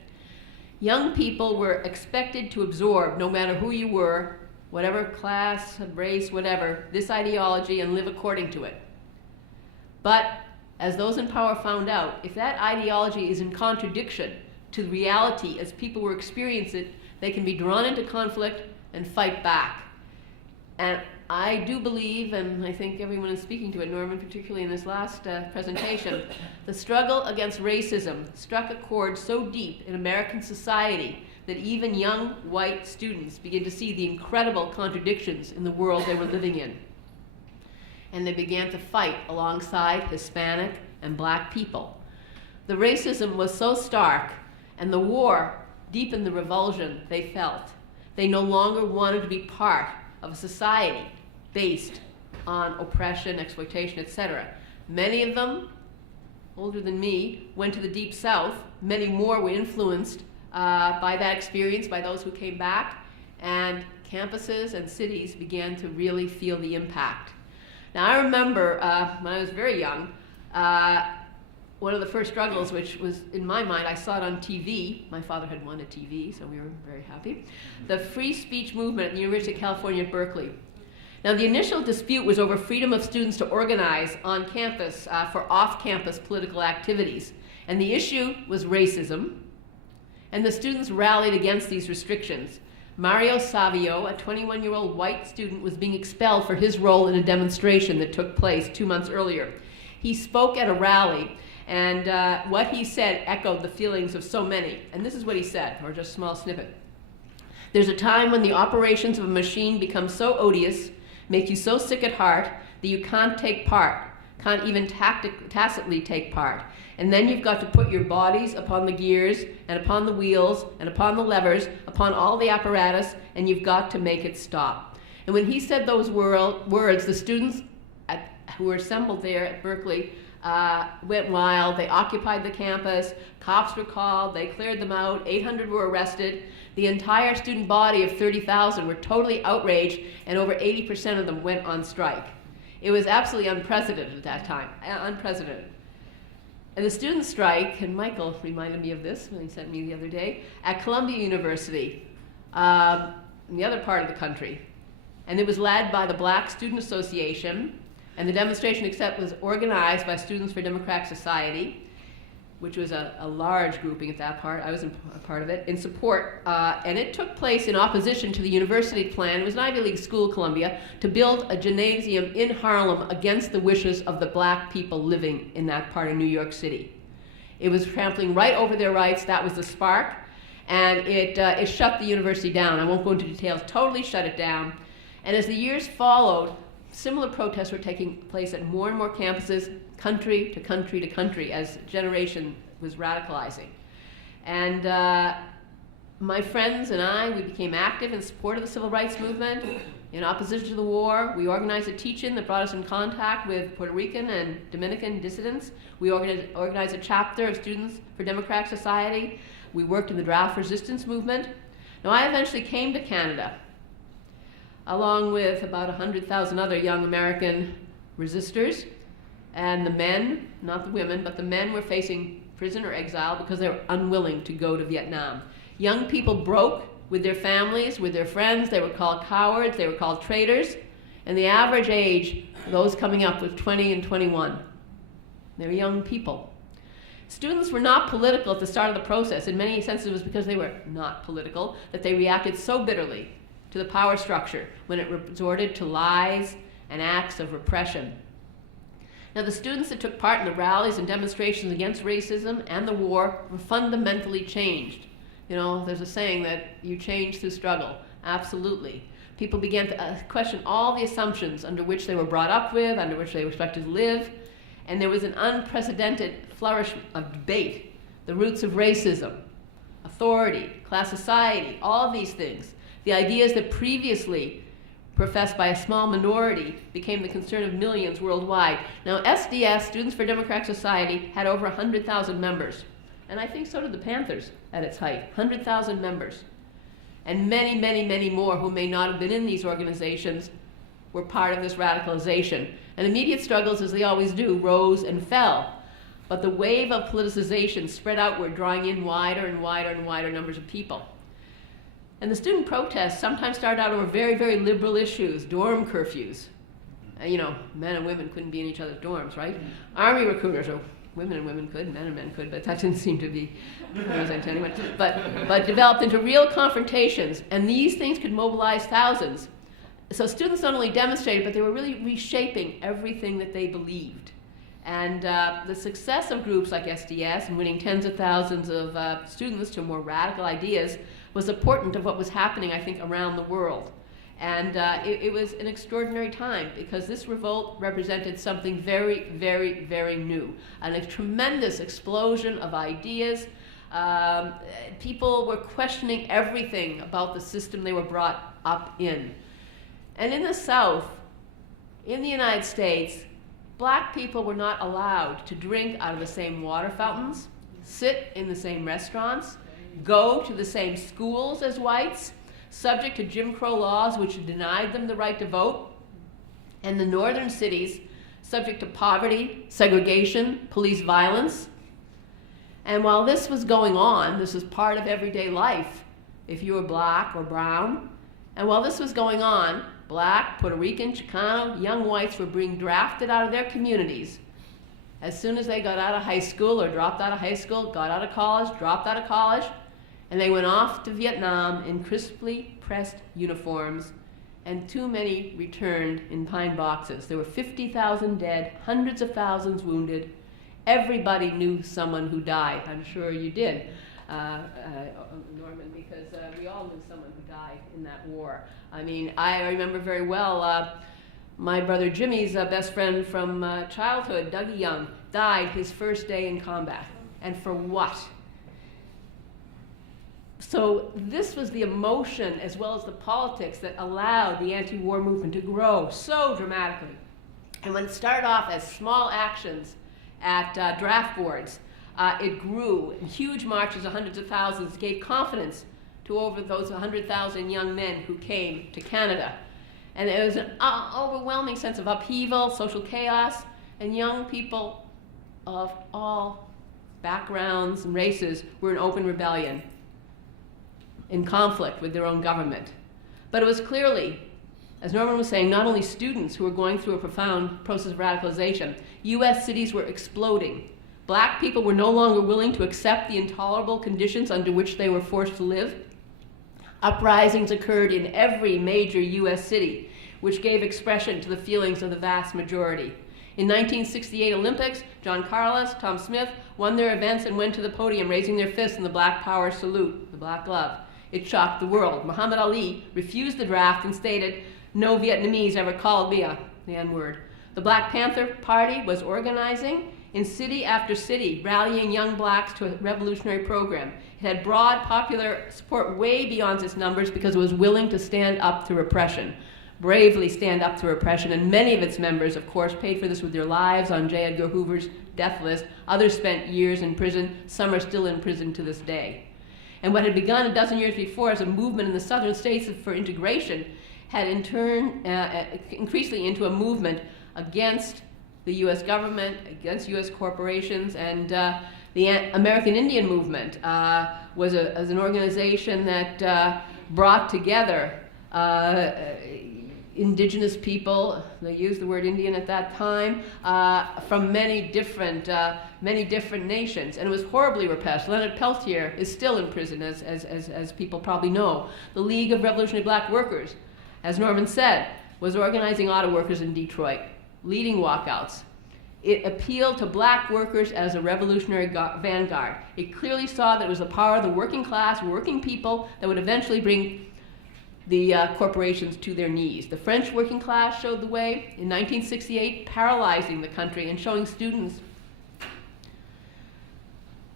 Young people were expected to absorb, no matter who you were, whatever class, race, whatever, this ideology and live according to it. But, as those in power found out, if that ideology is in contradiction to reality as people were experiencing it, they can be drawn into conflict and fight back. And I do believe, and I think everyone is speaking to it, Norman particularly in this last presentation, the struggle against racism struck a chord so deep in American society that even young white students began to see the incredible contradictions in the world they were living in. And they began to fight alongside Hispanic and black people. The racism was so stark, and the war deepened the revulsion they felt. They no longer wanted to be part of a society based on oppression, exploitation, etc. Many of them, older than me, went to the Deep South. Many more were influenced by that experience, by those who came back, and campuses and cities began to really feel the impact. Now, I remember when I was very young, one of the first struggles, which was, in my mind, I saw it on TV. My father had won a TV, so we were very happy. The free speech movement at the University of California at Berkeley. Now, the initial dispute was over freedom of students to organize on campus for off-campus political activities. And the issue was racism. And the students rallied against these restrictions. Mario Savio, a 21-year-old white student, was being expelled for his role in a demonstration that took place 2 months earlier. He spoke at a rally, and what he said echoed the feelings of so many. And this is what he said, or just a small snippet. There's a time when the operations of a machine become so odious, make you so sick at heart, that you can't take part, can't even tacitly take part. And then you've got to put your bodies upon the gears, and upon the wheels, and upon the levers, upon all the apparatus, and you've got to make it stop. And when he said those words, the students who were assembled there at Berkeley went wild. They occupied the campus. Cops were called. They cleared them out. 800 were arrested. The entire student body of 30,000 were totally outraged, and over 80% of them went on strike. It was absolutely unprecedented at that time, unprecedented. And the student strike, and Michael reminded me of this when he sent me the other day, at Columbia University, in the other part of the country. And it was led by the Black Student Association, and the demonstration was organized by Students for Democratic Society, which was a large grouping at that part. I was a part of it, in support. And it took place in opposition to the university plan. It was an Ivy League school, Columbia, to build a gymnasium in Harlem against the wishes of the black people living in that part of New York City. It was trampling right over their rights. That was the spark. And it shut the university down. I won't go into details. Totally shut it down. And as the years followed, similar protests were taking place at more and more campuses, country to country to country, as generation was radicalizing. And my friends and I, we became active in support of the civil rights movement. In opposition to the war, we organized a teach-in that brought us in contact with Puerto Rican and Dominican dissidents. We organized a chapter of Students for Democratic Society. We worked in the draft resistance movement. Now, I eventually came to Canada, along with about 100,000 other young American resistors. And the men, not the women, but the men were facing prison or exile because they were unwilling to go to Vietnam. Young people broke with their families, with their friends. They were called cowards, they were called traitors. And the average age of those coming up was 20 and 21. They were young people. Students were not political at the start of the process. In many senses, it was because they were not political that they reacted so bitterly to the power structure when it resorted to lies and acts of repression. Now, the students that took part in the rallies and demonstrations against racism and the war were fundamentally changed. You know, there's a saying that you change through struggle. Absolutely. People began to question all the assumptions under which they were brought up with, under which they were expected to live, and there was an unprecedented flourish of debate, the roots of racism, authority, class society, all of these things. The ideas that previously professed by a small minority became the concern of millions worldwide. Now, SDS, Students for Democratic Society, had over 100,000 members. And I think so did the Panthers at its height, 100,000 members. And many, many, many more who may not have been in these organizations were part of this radicalization. And immediate struggles, as they always do, rose and fell. But the wave of politicization spread outward, drawing in wider and wider and wider numbers of people. And the student protests sometimes started out over very, very liberal issues, dorm curfews. You know, men and women couldn't be in each other's dorms, right? Army recruiters, or women and women could, men and men could, but that didn't seem to be present to anyone. But developed into real confrontations, and these things could mobilize thousands. So students not only demonstrated, but they were really reshaping everything that they believed. And the success of groups like SDS and winning tens of thousands of students to more radical ideas was a portent of what was happening, I think, around the world. And it was an extraordinary time because this revolt represented something very, very, very new. And a tremendous explosion of ideas. People were questioning everything about the system they were brought up in. And in the South, in the United States, black people were not allowed to drink out of the same water fountains, sit in the same restaurants, go to the same schools as whites, subject to Jim Crow laws which denied them the right to vote, and the northern cities subject to poverty, segregation, police violence. And while this was going on, this was part of everyday life if you were black or brown, and while this was going on, black, Puerto Rican, Chicano, young whites were being drafted out of their communities as soon as they got out of high school or dropped out of high school, got out of college, dropped out of college, and they went off to Vietnam in crisply pressed uniforms, and too many returned in pine boxes. There were 50,000 dead, hundreds of thousands wounded. Everybody knew someone who died. I'm sure you did, Norman, because we all knew someone who died in that war. I mean, I remember very well my brother Jimmy's best friend from childhood, Dougie Young, died his first day in combat. And for what? So this was the emotion as well as the politics that allowed the anti-war movement to grow so dramatically. And when it started off as small actions at draft boards, it grew. Huge marches of hundreds of thousands gave confidence to over those 100,000 young men who came to Canada. And it was an overwhelming sense of upheaval, social chaos, and young people of all backgrounds and races were in open rebellion, in conflict with their own government. But it was clearly, as Norman was saying, not only students who were going through a profound process of radicalization. US cities were exploding. Black people were no longer willing to accept the intolerable conditions under which they were forced to live. Uprisings occurred in every major US city, which gave expression to the feelings of the vast majority. In 1968 Olympics, John Carlos, Tom Smith won their events and went to the podium raising their fists in the Black Power salute, the black glove. It shocked the world. Muhammad Ali refused the draft and stated, "No Vietnamese ever called me the N-word." The Black Panther Party was organizing in city after city, rallying young blacks to a revolutionary program. It had broad popular support way beyond its numbers because it was willing to stand up to repression, bravely stand up to repression, and many of its members, of course, paid for this with their lives on J. Edgar Hoover's death list. Others spent years in prison. Some are still in prison to this day. And what had begun a dozen years before as a movement in the southern states for integration had in turn increasingly into a movement against the U.S. government, against U.S. corporations, and the American Indian movement was an organization that brought together indigenous people, they used the word Indian at that time, from many different nations, and it was horribly repressed. Leonard Peltier is still in prison, as people probably know. The League of Revolutionary Black Workers, as Norman said, was organizing auto workers in Detroit, leading walkouts. It appealed to black workers as a revolutionary vanguard. It clearly saw that it was the power of the working class, working people, that would eventually bring the corporations to their knees. The French working class showed the way in 1968, paralyzing the country and showing students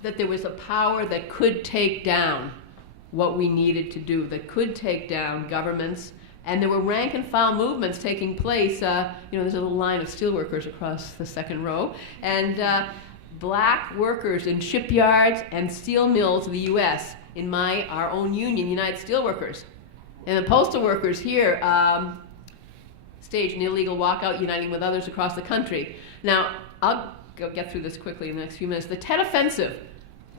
that there was a power that could take down what we needed to do, that could take down governments. And there were rank and file movements taking place. There's a little line of steelworkers across the second row. And black workers in shipyards and steel mills of the U.S. in our own union, United Steelworkers. And the postal workers here staged an illegal walkout, uniting with others across the country. Now, I'll get through this quickly in the next few minutes. The Tet Offensive,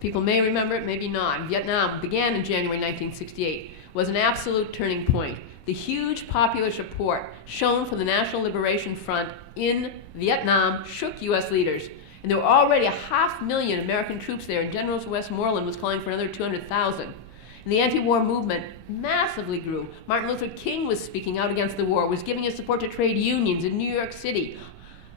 people may remember it, maybe not. Vietnam began in January 1968, was an absolute turning point. The huge popular support shown for the National Liberation Front in Vietnam shook U.S. leaders. And there were already 500,000 American troops there, and General Westmoreland was calling for another 200,000. And the anti-war movement massively grew. Martin Luther King was speaking out against the war, was giving his support to trade unions in New York City,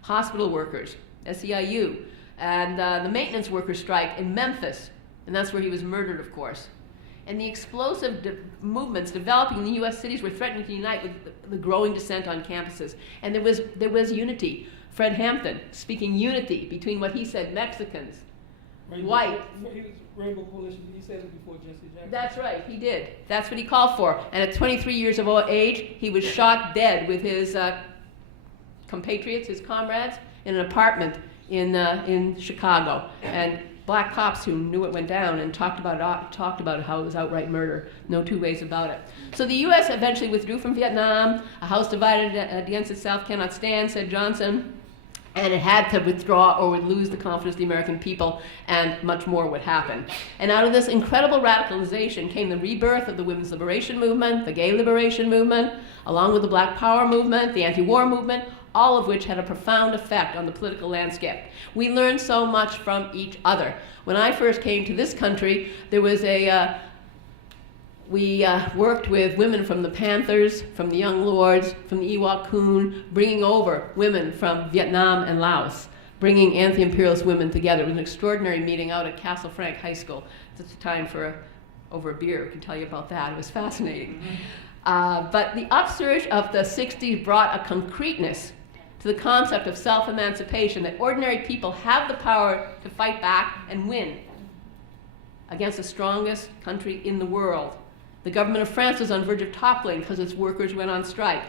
hospital workers, SEIU, and the maintenance workers strike in Memphis. And that's where he was murdered, of course. And the explosive movements developing in the U.S. cities were threatening to unite with the growing dissent on campuses. And there was unity. Fred Hampton speaking unity between what he said, Mexicans, white. Rainbow Coalition, he said it before Jesse Jackson. That's right, he did. That's what he called for. And at 23 years of age, he was shot dead with his compatriots, his comrades, in an apartment in Chicago. And black cops who knew it went down and talked about how it was outright murder. No two ways about it. So the U.S. eventually withdrew from Vietnam. A house divided against itself cannot stand, said Johnson. And it had to withdraw or would lose the confidence of the American people, and much more would happen. And out of this incredible radicalization came the rebirth of the women's liberation movement, the gay liberation movement, along with the Black Power movement, the anti-war movement, all of which had a profound effect on the political landscape. We learned so much from each other. When I first came to this country, there was we worked with women from the Panthers, from the Young Lords, from the Ewok Kun, bringing over women from Vietnam and Laos, bringing anti-imperialist women together. It was an extraordinary meeting out at Castle Frank High School. It's time for over a beer. I can tell you about that. It was fascinating. But the upsurge of the 60s brought a concreteness to the concept of self-emancipation, that ordinary people have the power to fight back and win against the strongest country in the world. The government of France was on the verge of toppling because its workers went on strike.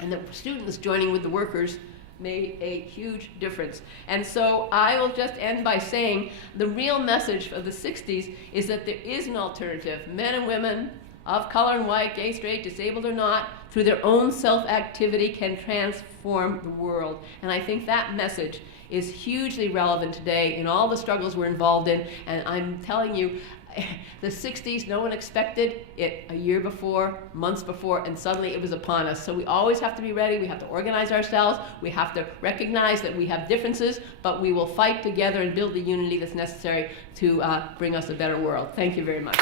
And the students joining with the workers made a huge difference. And so I will just end by saying the real message of the 60s is that there is an alternative. Men and women of color and white, gay, straight, disabled or not, through their own self-activity can transform the world. And I think that message is hugely relevant today in all the struggles we're involved in. And I'm telling you, the 60s, no one expected it a year before, months before, and suddenly it was upon us. So we always have to be ready. We have to organize ourselves. We have to recognize that we have differences, but we will fight together and build the unity that's necessary to bring us a better world. Thank you very much.